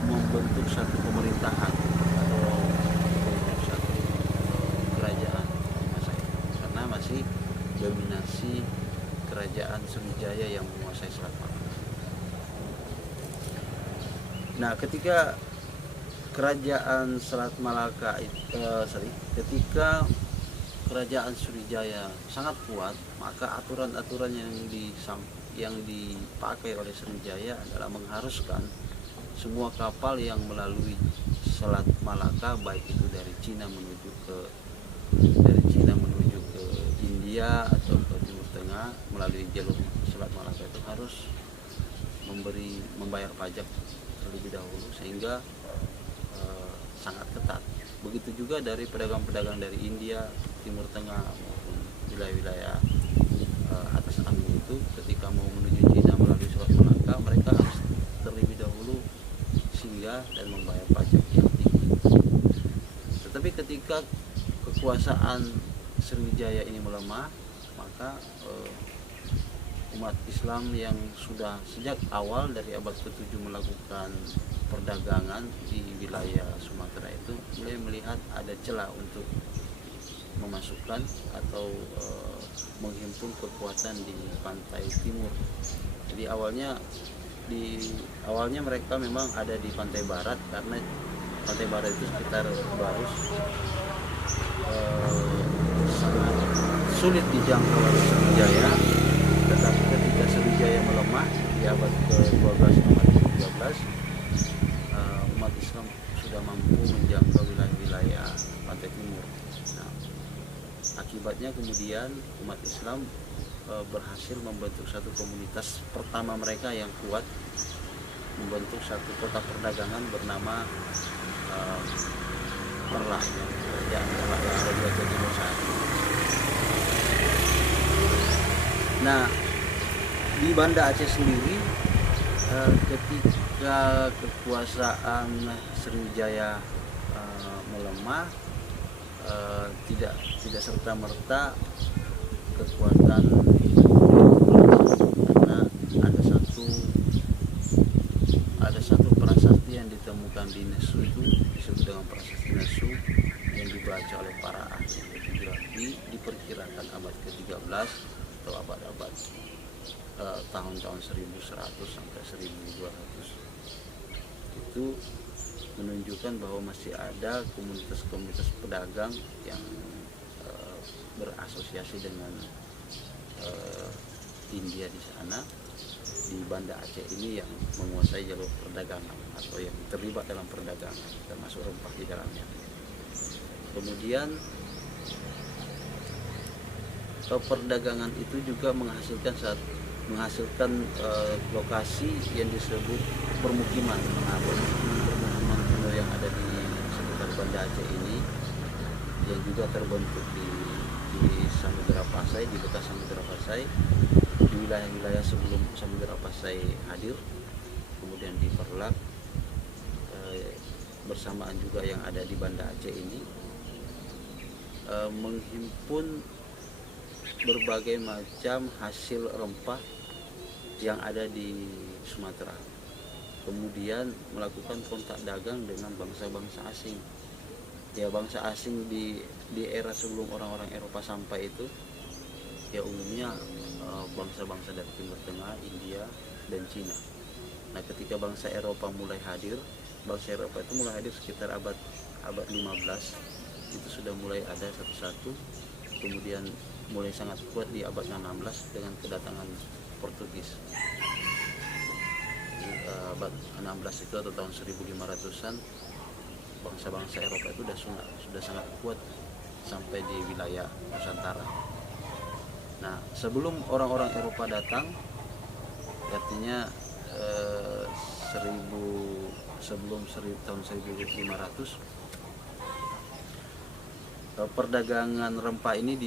membentuk satu pemerintahan atau satu kerajaan di masa itu, karena masih dominasi kerajaan Sriwijaya yang menguasai Selat Malaka. Nah, ketika kerajaan Selat Malaka ketika kerajaan Sriwijaya sangat kuat, maka aturan-aturan yang dipakai oleh Sriwijaya adalah mengharuskan semua kapal yang melalui Selat Malaka, baik itu dari Cina menuju ke India atau ke Timur Tengah melalui jalur Selat Malaka, itu harus membayar pajak terlebih dahulu, sehingga sangat ketat. Begitu juga dari pedagang-pedagang dari India, Timur Tengah maupun wilayah-wilayah atas angin itu, ketika mau menuju Cina melalui Selat Malaka, mereka harus terlebih dahulu singgah dan membayar pajak yang tinggi. Tetapi ketika kekuasaan Sriwijaya ini melemah, maka umat Islam yang sudah sejak awal dari abad ke-7 melakukan perdagangan di wilayah Sumatera itu mulai melihat ada celah untuk memasukkan atau menghimpun kekuatan di pantai timur. Jadi awalnya mereka memang ada di pantai barat, karena pantai barat itu sekitar Barus sangat sulit dijangkau oleh Sriwijaya. Tetapi ketika Sriwijaya melemah di abad ke-12 abad ke-13, umat Islam sudah mampu menjangkau wilayah-wilayah pantai timur. Nah, akibatnya kemudian umat Islam berhasil membentuk satu komunitas pertama mereka yang kuat, membentuk satu kota perdagangan bernama Perlak, yang ada di Aceh Timur saat ini. Nah, di Banda Aceh sendiri, ketika kekuasaan Sriwijaya melemah, tidak serta-merta kekuatan, karena ada satu prasasti yang ditemukan di Nesu, itu disebut dengan prasasti Nesu, yang dibaca oleh para ahli geografi, diperkirakan abad ke-13 atau abad-abad tahun-tahun 1100 sampai 1200. Itu menunjukkan bahwa masih ada komunitas-komunitas pedagang yang berasosiasi dengan India di sana, di Banda Aceh ini, yang menguasai jalur perdagangan atau yang terlibat dalam perdagangan, termasuk rempah di dalamnya. Kemudian perdagangan itu juga menghasilkan lokasi yang disebut permukiman kuno yang ada di sekitar Banda Aceh ini, yang juga terbentuk di Samudra Pasai, di bekas Samudra Pasai, di wilayah-wilayah sebelum Samudra Pasai hadir, kemudian di Perlak, bersamaan juga yang ada di Banda Aceh ini, menghimpun berbagai macam hasil rempah yang ada di Sumatera, kemudian melakukan kontak dagang dengan bangsa-bangsa asing. Ya, bangsa asing di era sebelum orang-orang Eropa sampai itu, ya umumnya bangsa-bangsa dari Timur Tengah, India, dan Cina. Nah, ketika bangsa Eropa mulai hadir, sekitar abad 15, itu sudah mulai ada satu-satu, kemudian mulai sangat kuat di abad 16 dengan kedatangan Portugis. Di abad 16 itu atau tahun 1500-an, bangsa-bangsa Eropa itu sudah sangat kuat sampai di wilayah Nusantara. Nah, sebelum orang-orang Eropa datang, artinya tahun 1500, perdagangan rempah ini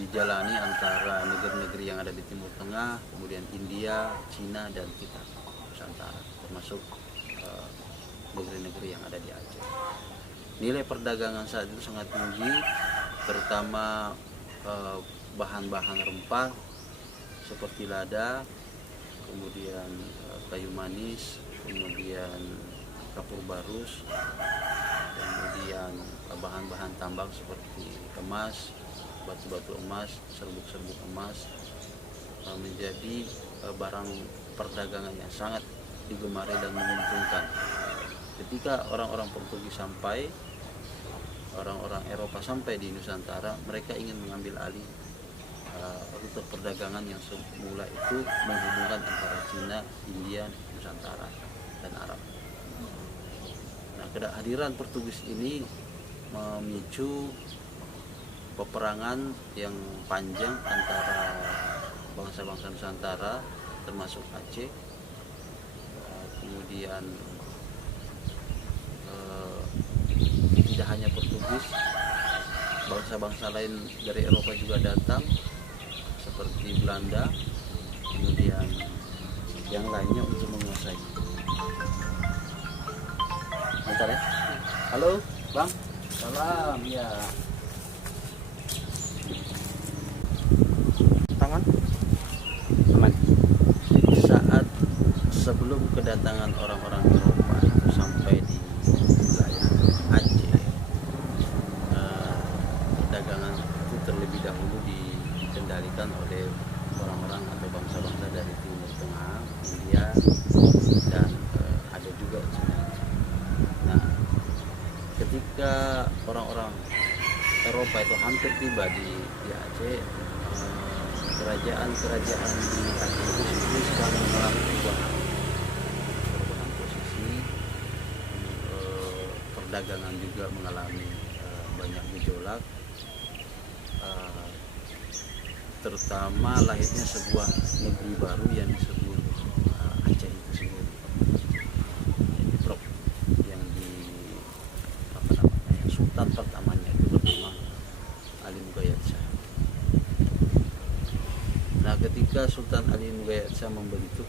dijalani antara negeri-negeri yang ada di Timur Tengah, kemudian India, Cina, dan kita Nusantara, termasuk negeri-negeri yang ada di Aceh. Nilai perdagangan saat itu sangat tinggi, terutama bahan-bahan rempah seperti lada, kemudian kayu manis, kemudian kapur barus, kemudian bahan-bahan tambang seperti emas, batu-batu emas, serbuk-serbuk emas, menjadi barang perdagangan yang sangat digemari dan menguntungkan. Ketika orang-orang Portugis sampai, orang-orang Eropa sampai di Nusantara, mereka ingin mengambil alih rute perdagangan yang semula itu menghubungkan antara Cina, India, Nusantara, dan Arab. Nah, kehadiran Portugis ini memicu peperangan yang panjang antara bangsa-bangsa Nusantara termasuk Aceh. Kemudian tidak hanya Portugis, bangsa-bangsa lain dari Eropa juga datang seperti Belanda, kemudian yang lainnya untuk menguasai. Bentar ya. Halo, Bang. Salam ya. Tangan Aman. Jadi saat sebelum kedatangan orang-orang Eropa itu sampai di wilayah Aceh, perdagangan itu terlebih dahulu dikendalikan oleh orang-orang atau bangsa-bangsa dari Timur Tengah, India, dan ada juga Cina. Nah, ketika orang-orang Eropa itu hampir tiba di Aceh, kerajaan-kerajaan di Aceh itu sedang mengalami perubahan posisi, perdagangan juga mengalami banyak gejolak, terutama lahirnya sebuah negeri baru yang disebut Aceh itu sendiri, yang di Sultan pertamanya itu bernama Ali Mughayat Shah. Nah, ketika Sultan Ali Mughayat Shah membentuk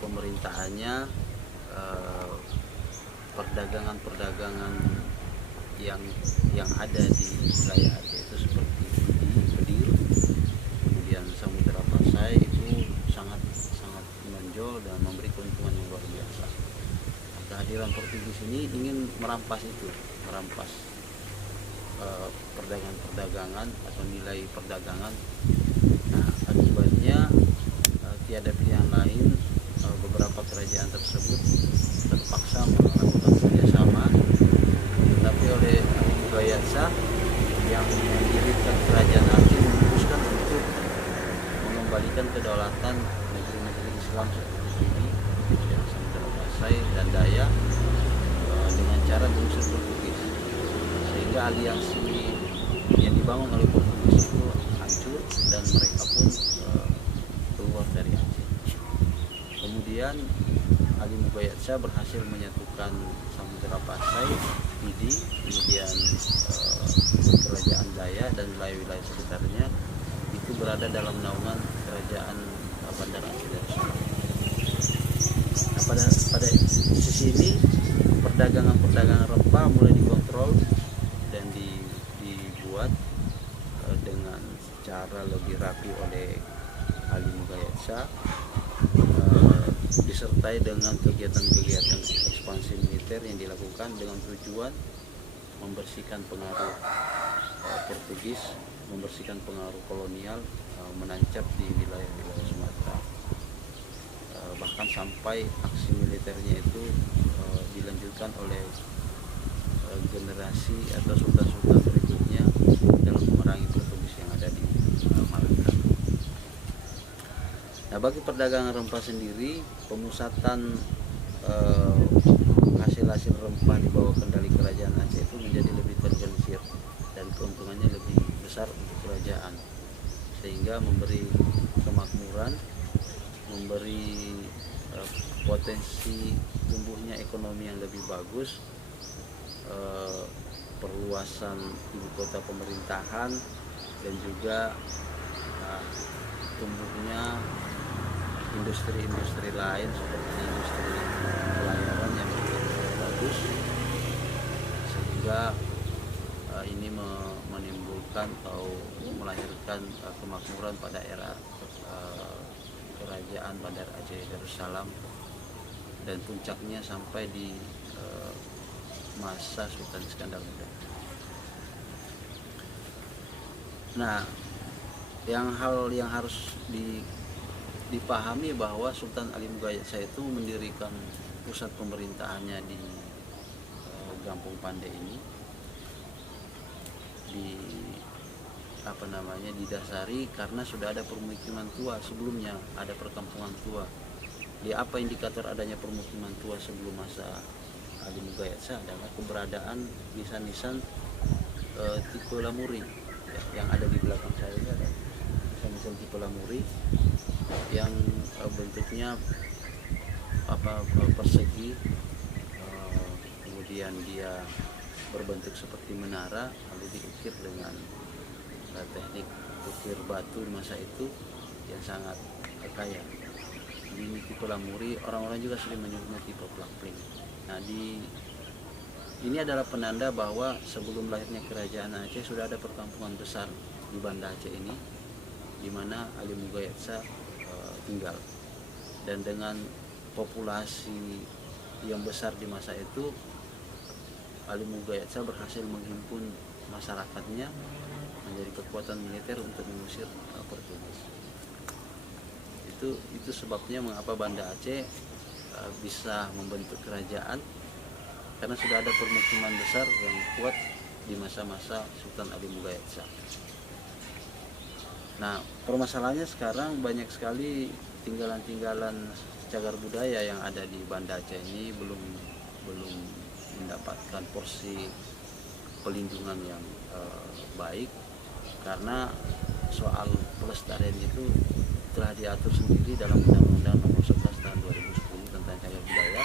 pemerintahannya, perdagangan-perdagangan yang ada di wilayah Aceh itu seperti Pedir, kemudian Samudra Pasai itu sangat menonjol dan memberi keuntungan yang luar biasa. Kehadiran Portugis ini ingin merampas perdagangan atau nilai perdagangan. Nah, akibatnya tiada pilihan lain, beberapa kerajaan tersebut terpaksa melakukan kerjasama, tapi oleh Ali Mughayat Shah yang mendirikan kerajaan Aceh memutuskan untuk mengembalikan kedaulatan negeri-negeri Islam seperti ini, yang Samudra Pasai dan Dayak, dengan cara mengusir Portugis, sehingga aliansi yang dibangun oleh Portugis itu hancur dan mereka pun keluar dari Aceh. Kemudian Ali Mughayat Shah berhasil menyatukan Samudra Pasai, Pidi, kemudian kerajaan Dayak dan wilayah-wilayah sekitarnya itu berada dalam naungan kerajaan Bandar Aceh Darussalam. Nah, pada sisi ini perdagangan rempah mulai dikontrol dan dibuat dengan cara lebih rapi oleh Ali Mughayat Shah, disertai dengan kegiatan-kegiatan ekspansi militer yang dilakukan dengan tujuan membersihkan pengaruh Portugis, membersihkan pengaruh kolonial menancap di wilayah-wilayah Sumatera. Bahkan sampai aksi militernya itu dilanjutkan oleh generasi atau sultan-sultan berikutnya dalam memerangi Portugis yang ada di Malaka. Nah, bagi perdagangan rempah sendiri, pemusatan hasil-hasil rempah di bawah kendali kerajaan Aceh itu menjadi lebih terorganisir dan keuntungannya lebih besar untuk kerajaan, sehingga memberi kemakmuran, memberi potensi tumbuhnya ekonomi yang lebih bagus, perluasan ibu kota pemerintahan, dan juga tumbuhnya industri-industri lain seperti industri pelayaran yang bagus, sehingga ini menimbulkan atau melahirkan kemakmuran pada era kerajaan Bandar Aceh Darussalam, dan puncaknya sampai di masa Sultan Iskandar Muda. Nah, hal yang harus dipahami bahwa Sultan Ali Mugaetsa itu mendirikan pusat pemerintahannya di Gampung Pande ini didasari karena sudah ada permukiman tua sebelumnya, ada perkampungan tua. Di apa indikator adanya permukiman tua sebelum masa Ali Mugaetsa adalah keberadaan nisan-nisan tipe lamuri yang ada di belakang saya ini, ada nisan-nisan tipe lamuri yang bentuknya persegi, kemudian dia berbentuk seperti menara, lalu diukir dengan teknik ukir batu masa itu yang sangat kaya. Ini tipe lamuri, orang-orang juga sering menyebutnya tipe plakpling. Nah, ini adalah penanda bahwa sebelum lahirnya kerajaan Aceh sudah ada perkampungan besar di Banda Aceh ini, di mana Ali Mugaetsa tinggal. Dan dengan populasi yang besar di masa itu, Ali Mugaetsa berhasil menghimpun masyarakatnya menjadi kekuatan militer untuk mengusir Portugis. Itu sebabnya mengapa Banda Aceh bisa membentuk kerajaan, karena sudah ada permukiman besar yang kuat di masa-masa Sultan Ali Mugaetsa. Nah, permasalahannya sekarang banyak sekali tinggalan-tinggalan cagar budaya yang ada di Banda Aceh ini belum mendapatkan porsi pelindungan yang baik, karena soal pelestarian itu telah diatur sendiri dalam Undang-Undang Nomor 11 Tahun 2010 tentang cagar budaya,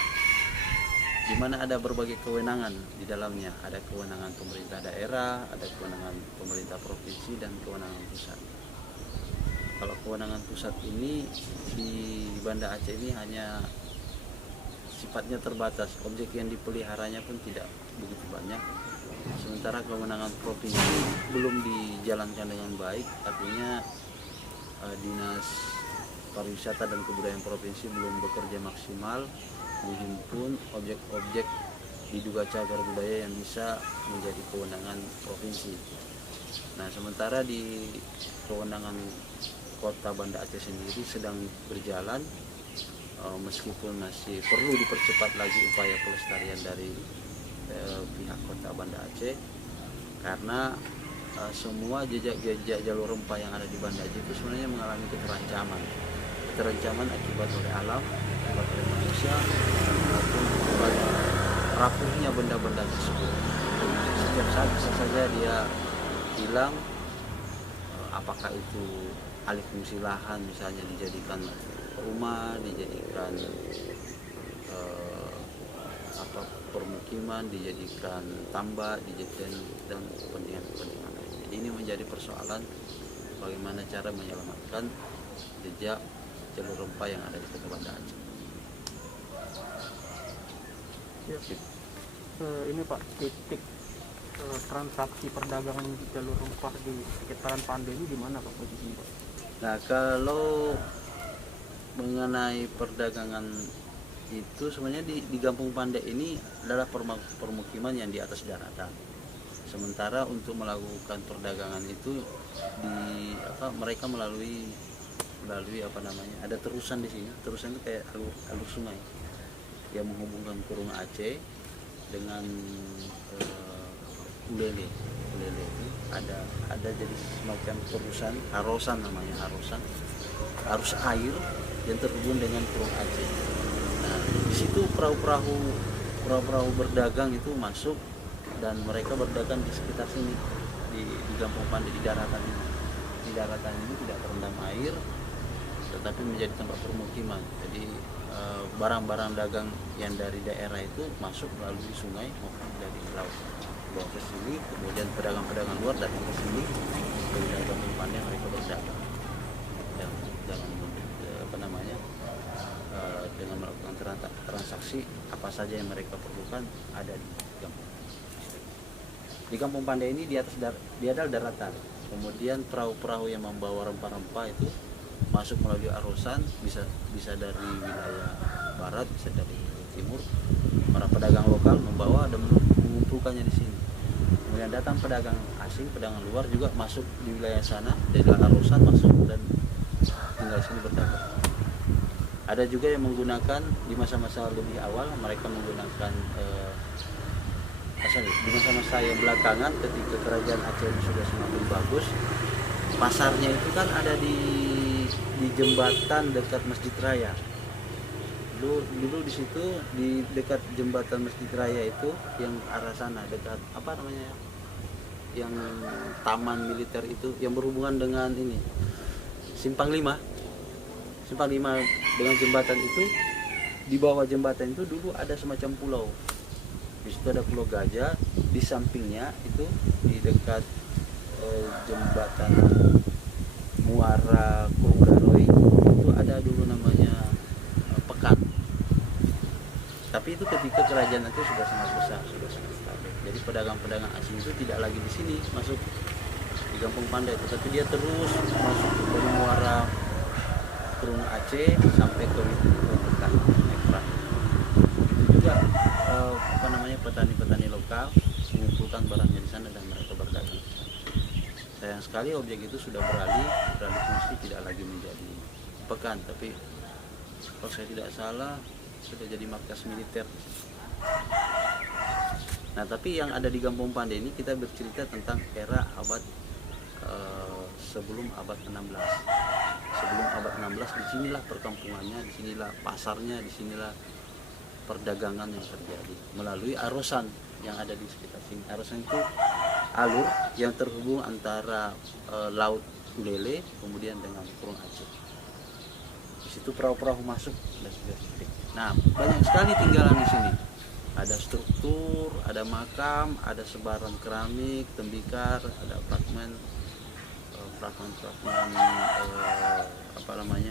di mana ada berbagai kewenangan di dalamnya. Ada kewenangan pemerintah daerah, ada kewenangan pemerintah provinsi, dan kewenangan pusat. Kalau kewenangan pusat ini di Banda Aceh ini hanya sifatnya terbatas, objek yang dipeliharanya pun tidak begitu banyak. Sementara kewenangan provinsi belum dijalankan dengan baik, artinya Dinas Pariwisata dan Kebudayaan Provinsi belum bekerja maksimal menghimpun objek-objek diduga cagar budaya yang bisa menjadi kewenangan provinsi. Nah, sementara di kewenangan Kota Banda Aceh sendiri sedang berjalan, meskipun masih perlu dipercepat lagi upaya pelestarian dari pihak Kota Banda Aceh, karena semua jejak-jejak jalur rempah yang ada di Banda Aceh itu sebenarnya mengalami keterancaman akibat oleh alam, akibat oleh manusia, maupun akibat rapuhnya benda-benda tersebut. Setiap saat bisa saja dia hilang, apakah itu alih fungsi lahan, misalnya dijadikan rumah, dijadikan permukiman, dijadikan tambak, dijadikan dan kepentingan-kepentingan lain. Jadi ini menjadi persoalan bagaimana cara menyelamatkan jejak jalur rempah yang ada di Kota Banda Aceh. Ya. Ini Pak, titik transaksi perdagangan jalur rempah di sekitaran Pande ini di mana Pak posisinya Pak? Nah, kalau mengenai perdagangan itu sebenarnya di Gampung Pande ini adalah permukiman yang di atas daratan. Sementara untuk melakukan perdagangan itu mereka melalui ada terusan di sini. Terusan itu kayak alur sungai yang menghubungkan Kurung Aceh dengan Ulele itu ada jadi semacam terusan, harosan namanya, arus air yang terhubung dengan Kurung Aceh. Nah, di situ perahu-perahu berdagang itu masuk, dan mereka berdagang di sekitar sini, di Gampung Pande, di daratan ini. Di daratan ini tidak terendam air, tetapi menjadi tempat permukiman. Jadi barang-barang dagang yang dari daerah itu masuk melalui sungai maupun dari laut, bawa ke sini, kemudian pedagang-pedagang luar datang ke sini, kemudian Gampung Pande mereka berdagang dengan melakukan transaksi apa saja yang mereka perlukan ada di Gampung. Di Gampung Pande ini dia adalah daratan. Kemudian perahu-perahu yang membawa rempah-rempah itu masuk melalui arosan, bisa dari wilayah barat, bisa dari timur. Para pedagang lokal membawa dan mengumpulkannya di sini. Kemudian datang pedagang asing, pedagang luar juga masuk di wilayah sana, dari arosan masuk dan tinggal di sini berdagang. Ada juga yang menggunakan di masa-masa lebih awal, mereka menggunakan di masa-masa yang belakangan ketika kerajaan Aceh sudah semakin bagus, pasarnya itu kan ada di jembatan dekat Masjid Raya. Dulu di situ di dekat jembatan Masjid Raya itu yang arah sana, dekat apa namanya, yang taman militer itu yang berhubungan dengan ini Simpang 5 dengan jembatan itu. Di bawah jembatan itu dulu ada semacam pulau. Di situ ada Pulau Gajah, di sampingnya itu di dekat jembatan Muara Kurunggaroy itu ada dulu namanya Pekan. Tapi itu ketika kerajaan itu sudah sangat besar, sudah sangat stabil. Jadi pedagang-pedagang asing itu tidak lagi di sini masuk di Kampung Pandai, tetapi dia terus masuk dari Muara Kurung Aceh sampai ke Pekan, naik perahu. Itu juga petani-petani lokal mengumpulkan barangnya di sana dan mereka berdagang. Sayang sekali objek itu sudah beralih fungsi, tidak lagi menjadi Pekan, tapi kalau saya tidak salah sudah jadi markas militer. Nah, tapi yang ada di Kampung Pandai ini kita bercerita tentang era abad sebelum abad 16. Sebelum abad 16 disinilah perkampungannya, disinilah pasarnya, disinilah perdagangan yang terjadi melalui arosan yang ada di sekitar sini. Arosan itu alur yang terhubung antara laut Ulele kemudian dengan Kurung Aceh. Di situ perahu-perahu masuk dan juga titik. Nah, banyak sekali tinggalan di sini. Ada struktur, ada makam, ada sebaran keramik, tembikar, ada fragmen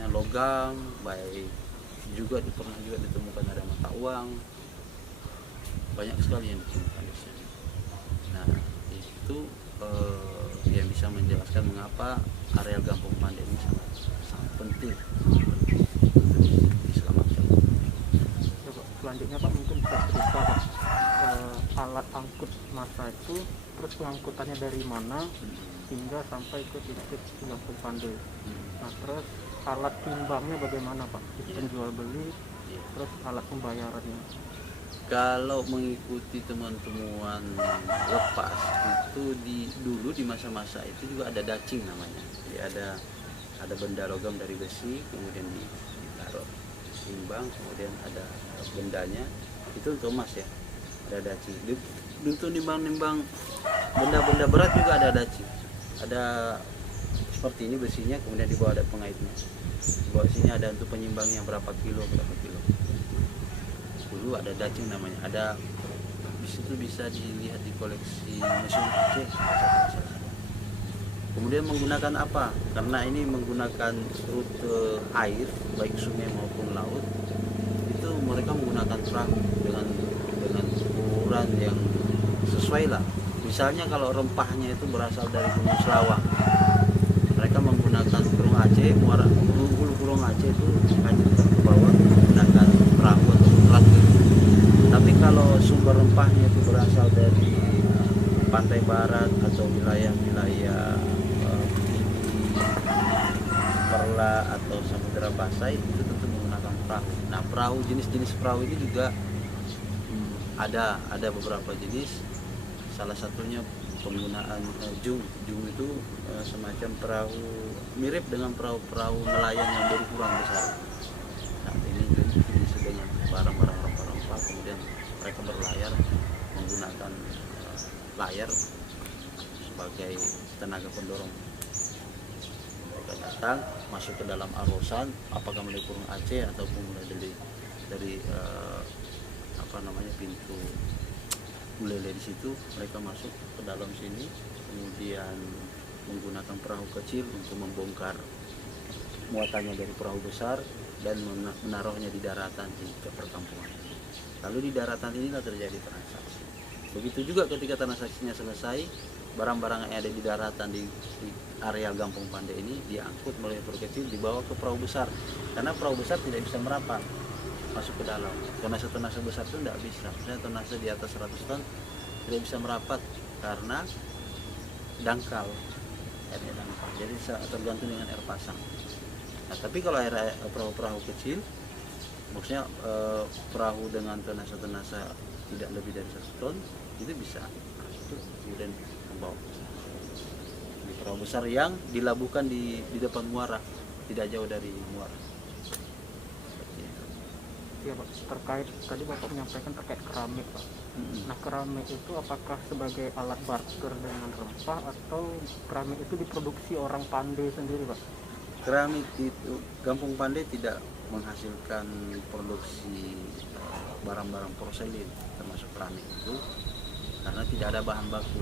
logam, baik juga pernah juga ditemukan ada mata uang. Banyak sekali yang ditemukan di sini. Nah, itu yang bisa menjelaskan mengapa areal Kampung Pandai ini sangat penting diselamatkan. Ya, Pak. Selanjutnya Pak mungkin bisa cerita Pak, alat angkut massa itu terus pengangkutannya dari mana hingga sampai ke titik Kampung Pandai. Nah, terus alat timbangnya bagaimana Pak? Sistem jual beli, terus alat pembayarannya. Kalau mengikuti temuan-temuan lepas itu dulu di masa-masa itu juga ada dacing namanya. Jadi ada benda logam dari besi, kemudian ditaruh timbang, kemudian ada bendanya itu untuk emas ya. Ada dacing. Untuk nimbang-nimbang benda-benda berat juga ada dacing. Ada seperti ini besinya, kemudian di bawah ada pengaitnya. Di bawah sini ada untuk penyimbangnya berapa kilo. Dulu ada dacing namanya. Ada di situ bisa dilihat di koleksi Museum Aceh. Kemudian menggunakan apa? Karena ini menggunakan rute air baik sungai maupun laut. Itu mereka menggunakan perahu dengan ukuran yang sesuai lah. Misalnya kalau rempahnya itu berasal dari Gunung Selawang, mereka menggunakan Kurung Aceh, Kurung Aceh itu lanjutkan ke bawah menggunakan perahu atau perahu. Tapi kalau sumber rempahnya itu berasal dari pantai barat atau wilayah-wilayah Perla atau Samudra Pasai, itu tentu menggunakan perahu. Nah, perahu jenis-jenis perahu ini juga ada beberapa jenis. Salah satunya penggunaan jung itu semacam perahu mirip dengan perahu nelayan yang berukuran besar. Nah, ini diisi dengan barang-barang rempah-rempah, kemudian mereka berlayar menggunakan layar sebagai tenaga pendorong. Mereka datang masuk ke dalam arosan, apakah melalui Kurung Aceh ataupun dari pintu Ulele. Di situ mereka masuk ke dalam sini, kemudian menggunakan perahu kecil untuk membongkar muatannya dari perahu besar dan menaruhnya di daratan di perkampungan. Lalu di daratan inilah terjadi transaksi. Begitu juga ketika transaksinya selesai, barang-barang yang ada di daratan di area Kampung Pandai ini diangkut melalui perahu kecil dibawa ke perahu besar, karena perahu besar tidak bisa merapat masuk ke dalam. Tonase besar itu tidak bisa. Misalnya tonase di atas 100 ton tidak bisa merapat karena dangkal, airnya dangkal. Jadi tergantung dengan air pasang. Nah, tapi kalau perahu-perahu kecil maksudnya perahu dengan tonase tidak lebih dari 1 ton itu bisa. Itu kemudian membawa di perahu besar yang dilabuhkan di depan muara, tidak jauh dari muara. Seperti itu. Ya Pak, terkait tadi Bapak menyampaikan terkait keramik Pak. Nah keramik itu apakah sebagai alat barter dengan rempah atau keramik itu diproduksi orang Pandai sendiri Pak? Keramik itu, Kampung Pandai tidak menghasilkan produksi barang-barang porselin termasuk keramik itu karena tidak ada bahan baku.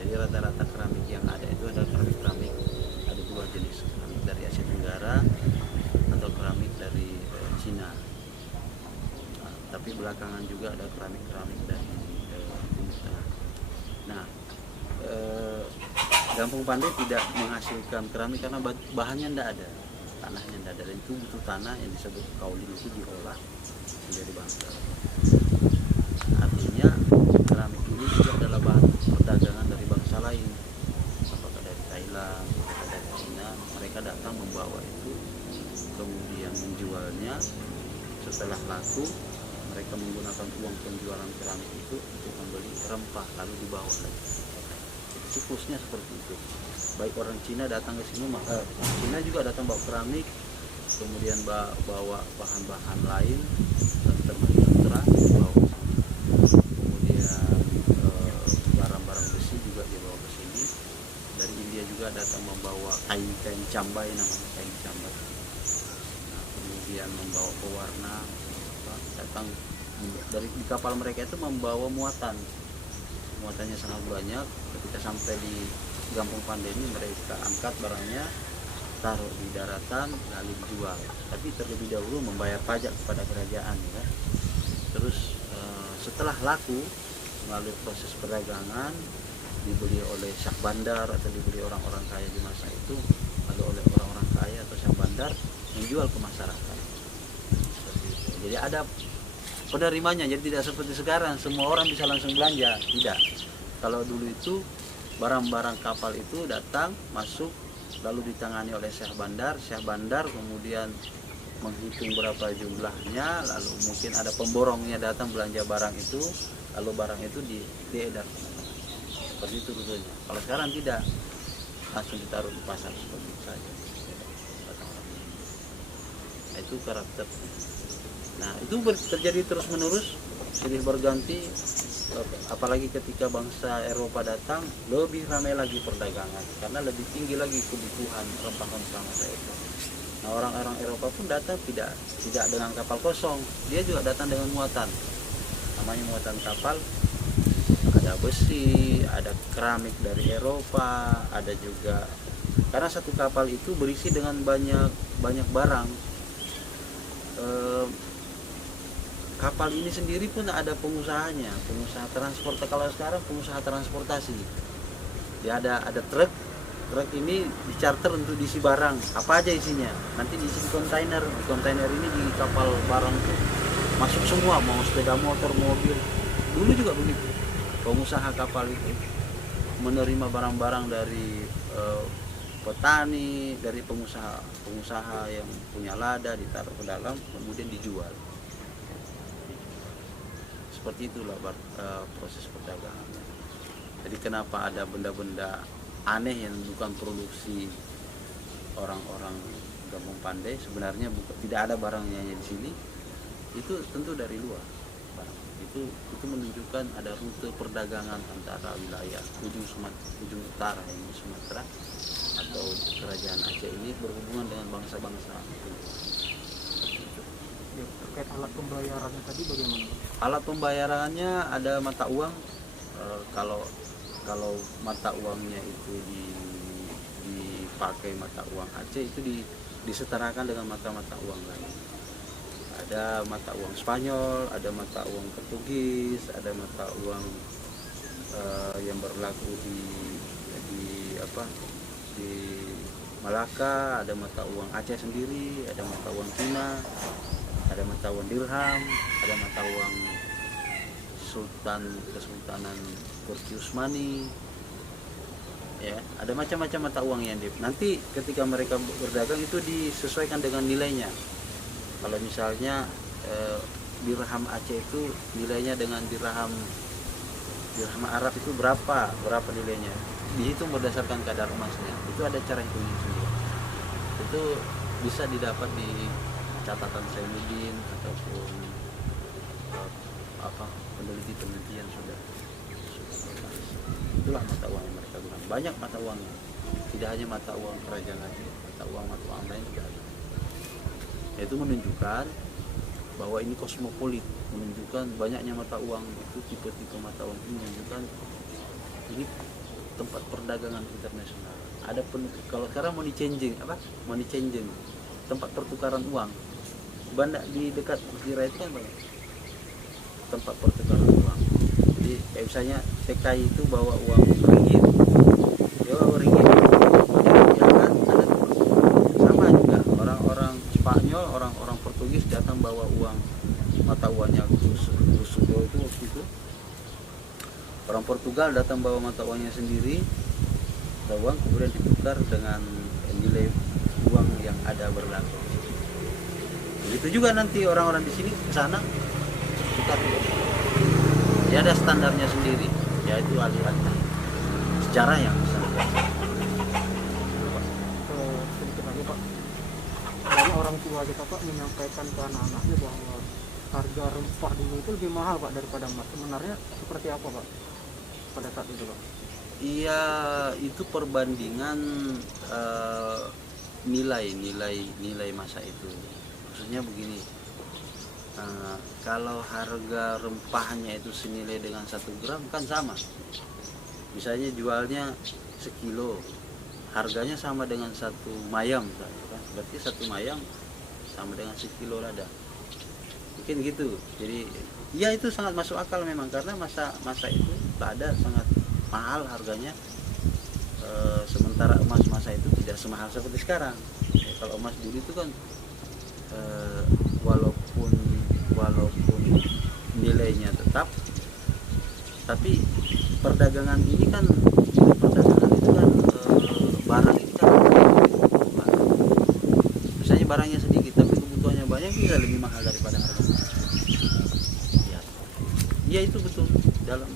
Jadi rata-rata keramik yang ada itu adalah keramik ada 2 jenis, keramik dari Asia Tenggara atau keramik dari Cina. Tapi belakangan juga ada keramik dari Timur Tengah. Nah, Kampung Pandai tidak menghasilkan keramik karena bahannya tidak ada, tanahnya tidak ada, dan itu butuh tanah yang disebut kaulin itu diolah menjadi bahan keramik. Artinya keramik ini juga adalah bahan perdagangan dari bangsa lain, apakah dari Thailand, apakah dari Cina. Mereka datang membawa itu, kemudian menjualnya. Setelah laku, mereka menggunakan uang penjualan keramik itu untuk membeli rempah lalu dibawa lagi. Siklusnya seperti itu. Baik orang Cina datang ke sini, maka Cina juga datang bawa keramik, kemudian bawa bahan-bahan lain termasuk sutra dibawa ke sini. Kemudian barang-barang besi juga dibawa ke sini. Dari India juga datang membawa kain cambai, namanya kain cambai. Nah, kemudian membawa pewarna, datang dari di kapal mereka itu membawa muatannya sangat banyak. Ketika sampai di Kampung Pandai ini mereka angkat barangnya, taruh di daratan lalu dijual, tapi terlebih dahulu membayar pajak kepada kerajaan ya. Terus setelah laku melalui proses perdagangan dibeli oleh Syah Bandar atau dibeli orang-orang kaya di masa itu, lalu oleh orang-orang kaya atau Syah Bandar menjual ke masyarakat. Seperti itu. Jadi ada penerimanya, jadi tidak seperti sekarang semua orang bisa langsung belanja, tidak. Kalau dulu itu barang-barang kapal itu datang masuk lalu ditangani oleh Syah Bandar kemudian menghitung berapa jumlahnya, lalu mungkin ada pemborongnya datang belanja barang itu, lalu barang itu diedar. Seperti itu rutenya. Kalau sekarang tidak, langsung ditaruh di pasar seperti itu saja. Nah, itu karakter. Nah, itu terjadi terus menerus, silih berganti, apalagi ketika bangsa Eropa datang lebih ramai lagi perdagangan karena lebih tinggi lagi kebutuhan rempah-rempah masa itu. Nah, orang-orang Eropa pun datang tidak dengan kapal kosong, dia juga datang dengan muatan, namanya muatan kapal. Ada besi, ada keramik dari Eropa, ada juga karena satu kapal itu berisi dengan banyak barang. Kapal ini sendiri pun ada pengusahanya, pengusaha transport. Kalau sekarang pengusaha transportasi, dia ada truk ini dicharter untuk diisi barang, apa aja isinya, nanti diisi di kontainer ini di kapal barang itu masuk semua, mau sepeda motor, mobil. Dulu juga begitu, pengusaha kapal itu menerima barang-barang dari petani, dari pengusaha yang punya lada, ditaruh ke dalam kemudian dijual. Seperti itulah proses perdagangannya. Jadi kenapa ada benda-benda aneh yang bukan produksi orang-orang Kampung Pandai, sebenarnya tidak ada barangnya di sini, itu tentu dari luar. Itu menunjukkan ada rute perdagangan antara wilayah ujung utara yang di Sumatera atau kerajaan Aceh ini berhubungan dengan bangsa-bangsa. Ya, terkait alat pembayarannya tadi bagaimana? Alat pembayarannya ada mata uang. Kalau mata uangnya itu dipakai mata uang Aceh, itu disetarakan dengan mata uang lain. Ada mata uang Spanyol, ada mata uang Portugis, ada mata uang yang berlaku di Malaka, ada mata uang Aceh sendiri, ada mata uang Cina, ada mata uang dirham, ada mata uang Kesultanan Turki Utsmani, ya, ada macam-macam mata uang yang nanti ketika mereka berdagang itu disesuaikan dengan nilainya. Kalau misalnya dirham Aceh itu nilainya dengan dirham Arab itu berapa nilainya, dihitung berdasarkan kadar emasnya. Itu ada cara hitungnya sendiri. Itu bisa didapat di catatan Zainuddin ataupun penelitian sudah. Itulah mata uang yang mereka gunakan. Banyak mata uangnya, tidak hanya mata uang kerajaan Aceh, mata uang lain juga ada. Itu menunjukkan bahwa ini kosmopolit, menunjukkan banyaknya mata uang itu, tipe-tipe mata uang ini menunjukkan ini tempat perdagangan internasional. Ada kalau sekarang money changing, tempat pertukaran uang. Banyak di dekat Kira itu kan banyak tempat pertukaran uang. Jadi kayak misalnya TKI itu bawa uang ringgit, dia bawa ringgit, ya kan ada sama juga orang-orang Spanyol, orang-orang Portugis datang bawa uang mata uangnya Kusugo itu waktu itu. Orang Portugal datang bawa mata uangnya sendiri, uang kemudian ditukar dengan nilai uang yang ada berlaku. Begitu juga nanti orang-orang di sini ke sana tukar. Ya ada standarnya sendiri, yaitu alih-alih sejarah yang bisa sedikit lagi Pak, karena orang tua kita Pak menyampaikan ke anak-anaknya bahwa harga rempah dulu itu lebih mahal Pak daripada emas. Sebenarnya seperti apa Pak pada saat itu Pak? Iya, itu perbandingan nilai masa itu. Maksudnya begini, kalau harga rempahnya itu senilai dengan 1 gram kan sama. Misalnya jualnya sekilo, harganya sama dengan 1 mayam, kan? Berarti 1 mayam sama dengan sekilo lada. Mungkin gitu. Jadi ya itu sangat masuk akal memang, karena masa itu lada sangat mahal harganya. Sementara emas masa itu tidak semahal seperti sekarang. Kalau emas dulu itu kan walaupun nilainya tetap, tapi perdagangan ini kan barang ini kan misalnya barangnya sedikit tapi kebutuhannya banyak, bisa lebih mahal daripada harga emas. Ya itu betul, dalam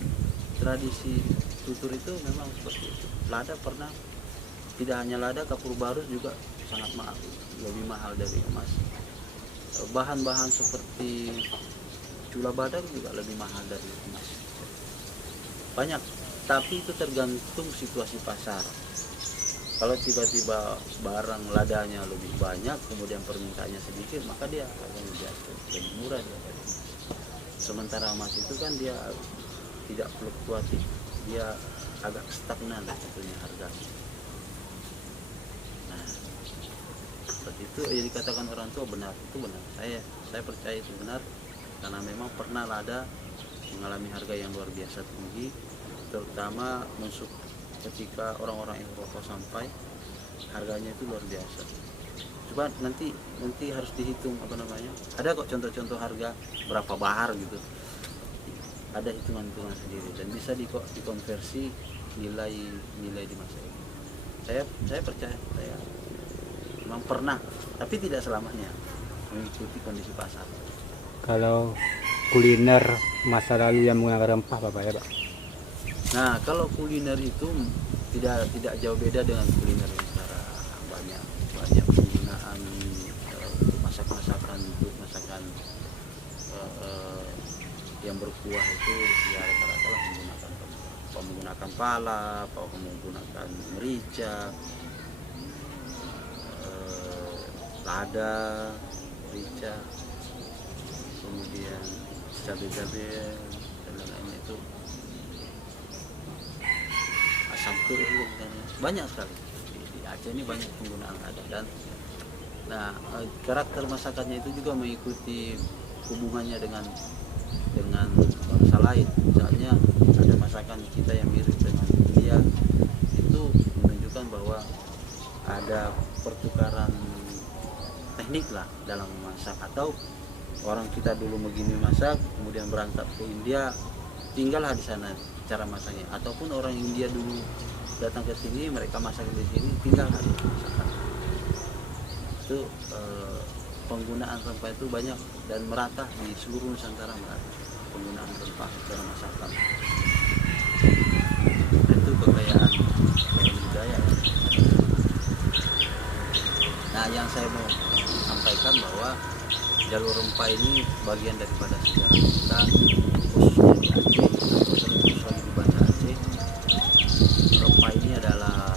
tradisi tutur itu memang seperti itu. Lada pernah, tidak hanya lada, kapur barus juga sangat mahal, lebih mahal dari emas. Bahan-bahan seperti cula badak juga lebih mahal dari emas. Banyak, tapi itu tergantung situasi pasar. Kalau tiba-tiba barang ladanya lebih banyak, kemudian permintaannya sedikit, maka dia akan lebih murah dia. Sementara emas itu kan dia tidak fluktuatif, dia agak stagnan sebetulnya harganya. Nah, seperti itu yang dikatakan orang tua benar, itu benar. Saya percaya itu benar, karena memang pernah lada mengalami harga yang luar biasa tinggi, terutama musuh ketika orang-orang Eropa sampai, harganya itu luar biasa. Coba nanti harus dihitung ada kok contoh-contoh harga berapa bahar gitu, ada hitungan-hitungan sendiri dan bisa dikonversi nilai di masa ini. Saya percaya, saya memang pernah, tapi tidak selamanya mengikuti kondisi pasar. Kalau kuliner masa lalu yang menggunakan rempah Bapak ya Pak? Nah, kalau kuliner itu tidak jauh beda dengan kuliner yang sekarang. Banyak penggunaan untuk masakan yang berkuah itu ya rata-rata lah menggunakan pala, menggunakan merica, lada, merica, kemudian cabai-cabai dan lain-lainnya itu, asam turun, dan banyak sekali. Di Aceh ini banyak penggunaan lada, dan karakter masakannya itu juga mengikuti hubungannya dengan bangsa lain. Misalnya ada masakan kita yang mirip dengan India, itu menunjukkan bahwa ada pertukaran teknik lah dalam memasak, atau orang kita dulu begini masak, kemudian berangkat ke India, tinggallah di sana cara masaknya, ataupun orang India dulu datang ke sini, mereka masak di sini, tinggallah di masakan. Itu penggunaan rempah itu banyak dan merata di seluruh Nusantara, merata penggunaan rempah dalam masakan. Itu kekayaan budaya. Nah, yang saya mau sampaikan bahwa jalur rempah ini bagian daripada sejarah kita, khususnya di Aceh, terus lagi di Banda Aceh. Rempah ini adalah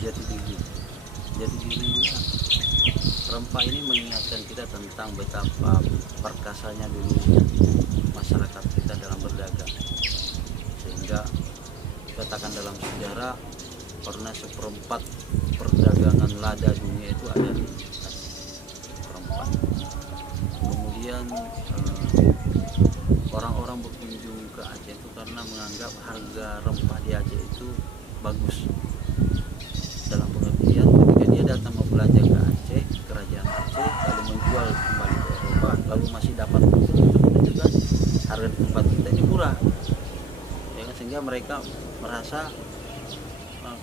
jati diri. Jati dirinya rempah ini mengingatkan kita tentang betapa perkasanya dulunya masyarakat kita dalam berdagang, sehingga katakan dalam sejarah pernah 1/4 perdagangan lada dunia itu ada di rempah. Kemudian orang-orang berkunjung ke Aceh itu karena menganggap harga rempah di Aceh itu bagus, dalam pengertian ketika dia datang mau belanja ke Aceh, kerajaan Aceh, lalu menjual kembali ke Eropa, lalu masih dapat untung, itu menunjukkan harga di tempat kita ini murah, ya kan? Sehingga mereka merasa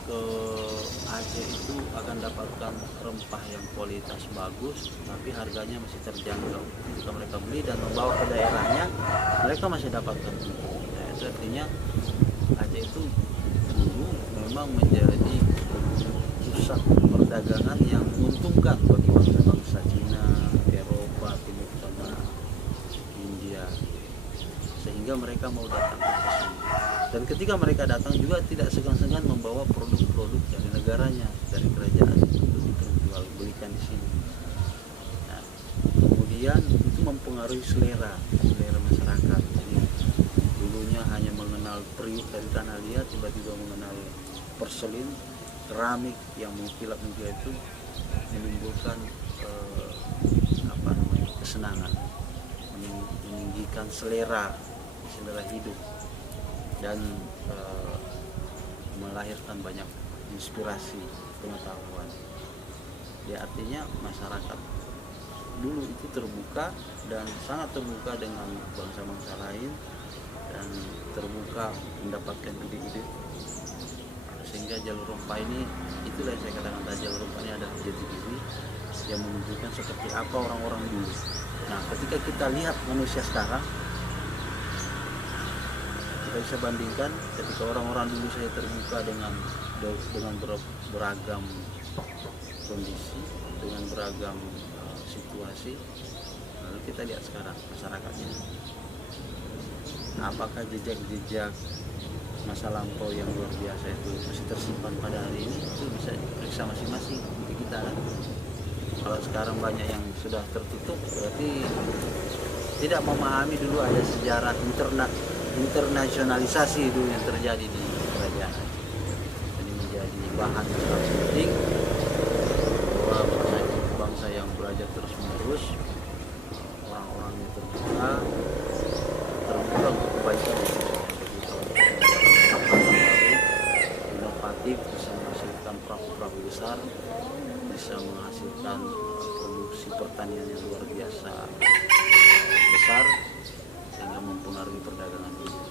ke Aceh itu akan dapatkan rempah yang kualitas bagus tapi harganya masih terjangkau. Jika mereka beli dan membawa ke daerahnya, mereka masih dapatkan untung. Nah, itu artinya Aceh itu dulu memang menjadi pusat perdagangan yang menguntungkan bagi bangsa-bangsa Cina, Eropa, Timur Tengah, India, sehingga mereka mau datang ke sini. Dan ketika mereka datang juga tidak segan-segan membawa produk-produk dari negaranya, dari kerajaan untuk diperjualbelikan di sini. Nah, kemudian itu mempengaruhi selera masyarakat. Jadi dulunya hanya mengenal periuk dari tanah liat, tiba-tiba mengenal porselin, keramik yang mengkilap-mengkilap itu menimbulkan kesenangan, meninggikan selera hidup, dan melahirkan banyak inspirasi pengetahuan. Ya, artinya masyarakat dulu itu terbuka dan sangat terbuka dengan bangsa-bangsa lain dan terbuka mendapatkan ide-ide, sehingga jalur rempah ini, itulah yang saya katakan tadi, jalur rempah ini adalah jati diri yang menunjukkan seperti apa orang-orang dulu. Nah, ketika kita lihat manusia sekarang, kita bisa bandingkan ketika orang-orang dulu saya terbuka dengan beragam kondisi, dengan beragam situasi, lalu kita lihat sekarang masyarakatnya, apakah jejak-jejak masa lampau yang luar biasa itu masih tersimpan pada hari ini? Itu bisa diperiksa masing-masing di kita kan. Kalau sekarang banyak yang sudah tertutup, berarti tidak memahami dulu ada sejarah internasionalisasi dulu yang terjadi di kerajaan Aceh. Ini menjadi bahan yang sangat penting bahwa bangsa yang belajar terus menerus, orang-orangnya terbuka untuk kebaikan, inovatif, bisa menghasilkan perahu-perahu besar, bisa menghasilkan produksi pertanian yang luar biasa besar, sehingga mempengaruhi perdagangan dunia.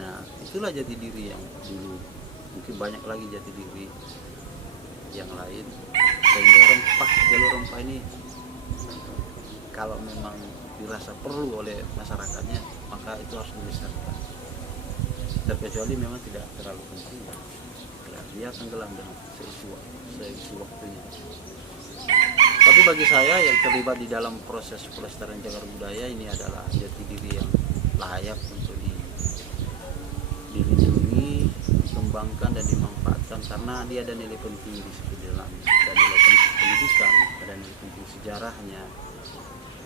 Nah, itulah jati diri yang dulu. Mungkin banyak lagi jati diri yang lain, sehingga jalur rempah ini kalau memang dirasa perlu oleh masyarakatnya, maka itu harus dilestarikan. Terkecuali memang tidak terlalu penting, ya, dia tenggelam dengan seisi waktunya. Tapi bagi saya yang terlibat di dalam proses pelestarian cagar budaya ini adalah jati diri yang layak untuk dilindungi, dikembangkan dan dimanfaatkan, karena dia ada nilai penting di situ dalamnya. Ada nilai penting pendidikan, ada nilai penting sejarahnya,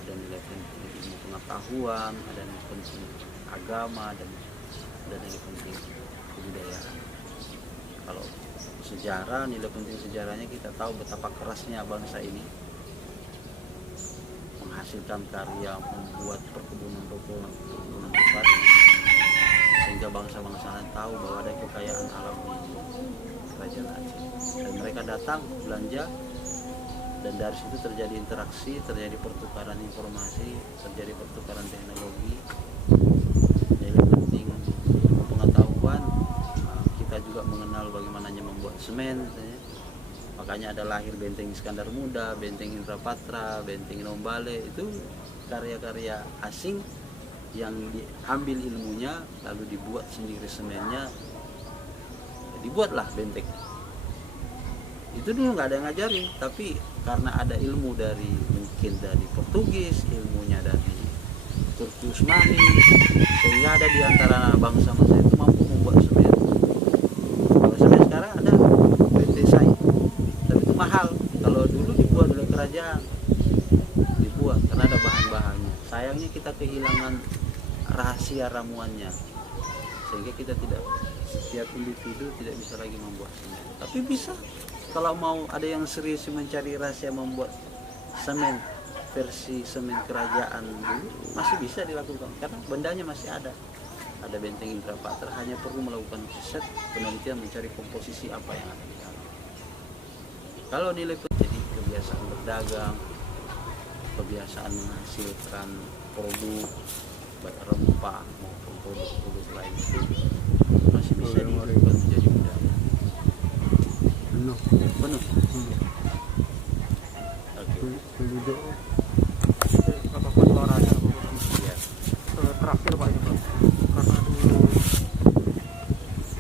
ada nilai penting ilmu pengetahuan, ada nilai penting agama, dan ada nilai penting kebudayaan. Kalau sejarah, nilai penting sejarahnya kita tahu betapa kerasnya bangsa ini menghasilkan karya, membuat perkebunan besar, sehingga bangsa-bangsa lain tahu bahwa ada kekayaan alam di kerajaan Aceh, dan mereka datang belanja, dan dari situ terjadi interaksi, terjadi pertukaran informasi, terjadi pertukaran teknologi, nilai penting pengetahuan. Kita juga mengenal bagaimana membuat semen misalnya. Makanya ada lahir Benteng Iskandar Muda, Benteng Indrapatra, Benteng Nombale, itu karya-karya asing yang diambil ilmunya lalu dibuat sendiri semennya, dibuatlah benteng. Itu dulu nggak ada yang ngajarin, tapi karena ada ilmu dari mungkin dari Portugis, ilmunya dari Turki Utsmani, sehingga ada di antara bangsa masa itu mampu membuat semen. Kalau semen sekarang ada PT SAI, tapi itu mahal. Kalau dulu dibuat oleh kerajaan, dibuat karena ada bahan-bahannya. Sayangnya kita kehilangan rahasia ramuannya, sehingga kita tidak, setiap individu tidak bisa lagi membuat semen. Tapi bisa, kalau mau ada yang serius mencari rahasia membuat semen versi semen kerajaan dulu, masih bisa dilakukan karena bendanya masih ada Benteng Indrapatra, hanya perlu melakukan riset penelitian mencari komposisi apa yang ada di dalam. Kalau nilai jadi kebiasaan berdagang, kebiasaan menghasilkan produk baik rempah maupun produk-produk lain itu masih bisa dilakukan menjadi budaya penuh. Oke. apapun olahraga Iya. terakhir Pak ini Pak, karena dulu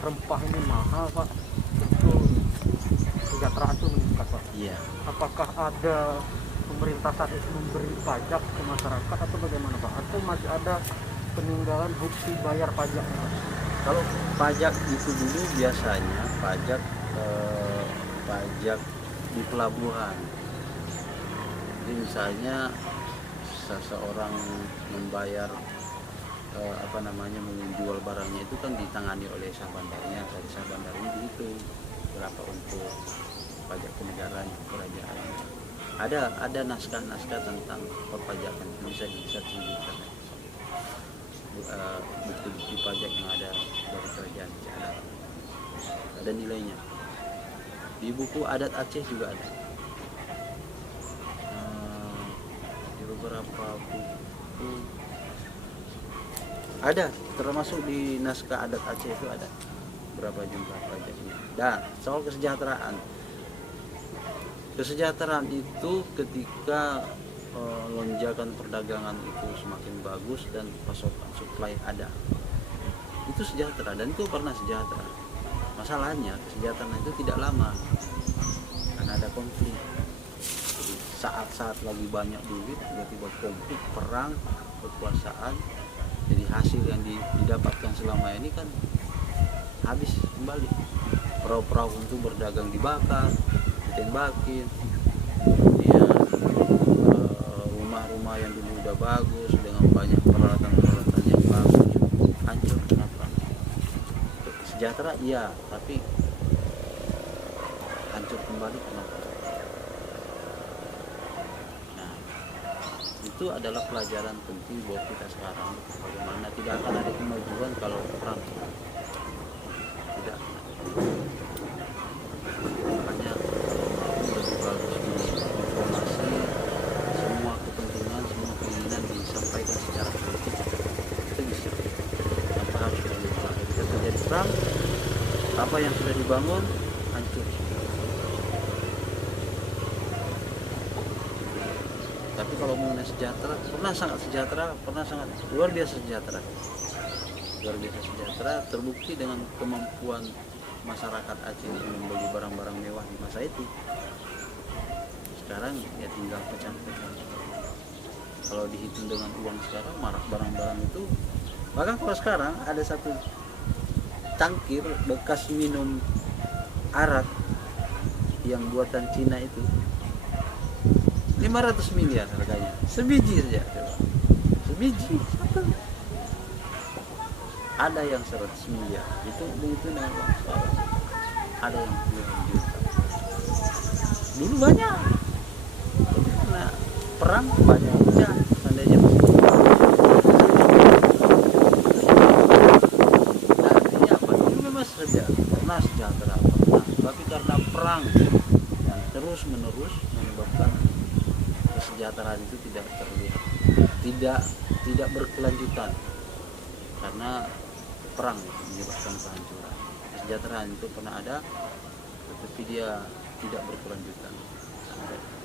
rempah ini mahal Pak, itu kesejahteraan itu meningkat Pak. Iya. Apakah ada pemerintah saat itu memberi pajak ke masyarakat atau bagaimana Pak? Atau masih ada peninggalan bukti bayar pajaknya Pak? Kalau pajak itu dulu biasanya pajak di pelabuhan. Jadi misalnya seseorang membayar menjual barangnya itu kan ditangani oleh sah bandarnya. Dari sah bandarnya dihitung berapa untuk pajak kenegaraan kerajaan. Ada naskah-naskah tentang perpajakan yang bisa ditunjukkan. Bukti-bukti pajak yang ada dari kerajaan ada nilainya. Di buku adat Aceh juga ada. Di beberapa buku ada, termasuk di naskah adat Aceh itu ada berapa jumlah pajaknya. Dan soal kesejahteraan itu ketika lonjakan perdagangan itu semakin bagus dan pasokan supply ada, itu sejahtera, dan itu pernah sejahtera. Masalahnya kesejahteraan itu tidak lama karena ada konflik. Jadi saat-saat lagi banyak duit tiba-tiba konflik, perang, kekuasaan, jadi hasil yang didapatkan selama ini kan habis kembali. Perahu-perahu untuk berdagang dibakar, ditembakin, kemudian rumah-rumah yang dulu udah bagus dengan banyak peralatan-peralatan yang bagus hancur karena perang. Sejahtera iya, tapi hancur kembali karena perang. Nah, itu adalah pelajaran penting buat kita sekarang, bagaimana tidak akan ada kemajuan kalau perang. Tidak akan ada. Makanya lebih bagus diinformasi, semua kepentingan, semua keinginan disampaikan secara politik, itu bisa. Tanpa harus melalui perang. Ketika terjadi perang, apa yang sudah dibangun hancur. Tapi kalau mengenai sejahtera, pernah sangat sejahtera, pernah sangat luar biasa sejahtera. Luar biasa sejahtera terbukti dengan kemampuan masyarakat Aceh ini membeli barang-barang mewah di masa itu. Sekarang ya tinggal pecah-pecah. Kalau dihitung dengan uang sekarang, marak barang-barang itu. Bahkan kalau sekarang ada satu cangkir bekas minum arak yang buatan Cina itu 500 miliar harganya, sebiji saja. Sebiji. Ada yang 100 miliar, itu dengan uang sekarang. Ada yang puluhan juta. Dulu banyak, karena perang banyak pecah. Seandainya artinya apa? Dulu memang pernah sejahtera, tapi karena perang yang terus menerus menyebabkan kesejahteraan itu tidak terlihat, tidak berkelanjutan karena perang menyebabkan kehancuran. Kesejahteraan itu pernah ada, tetapi dia tidak berkelanjutan sampai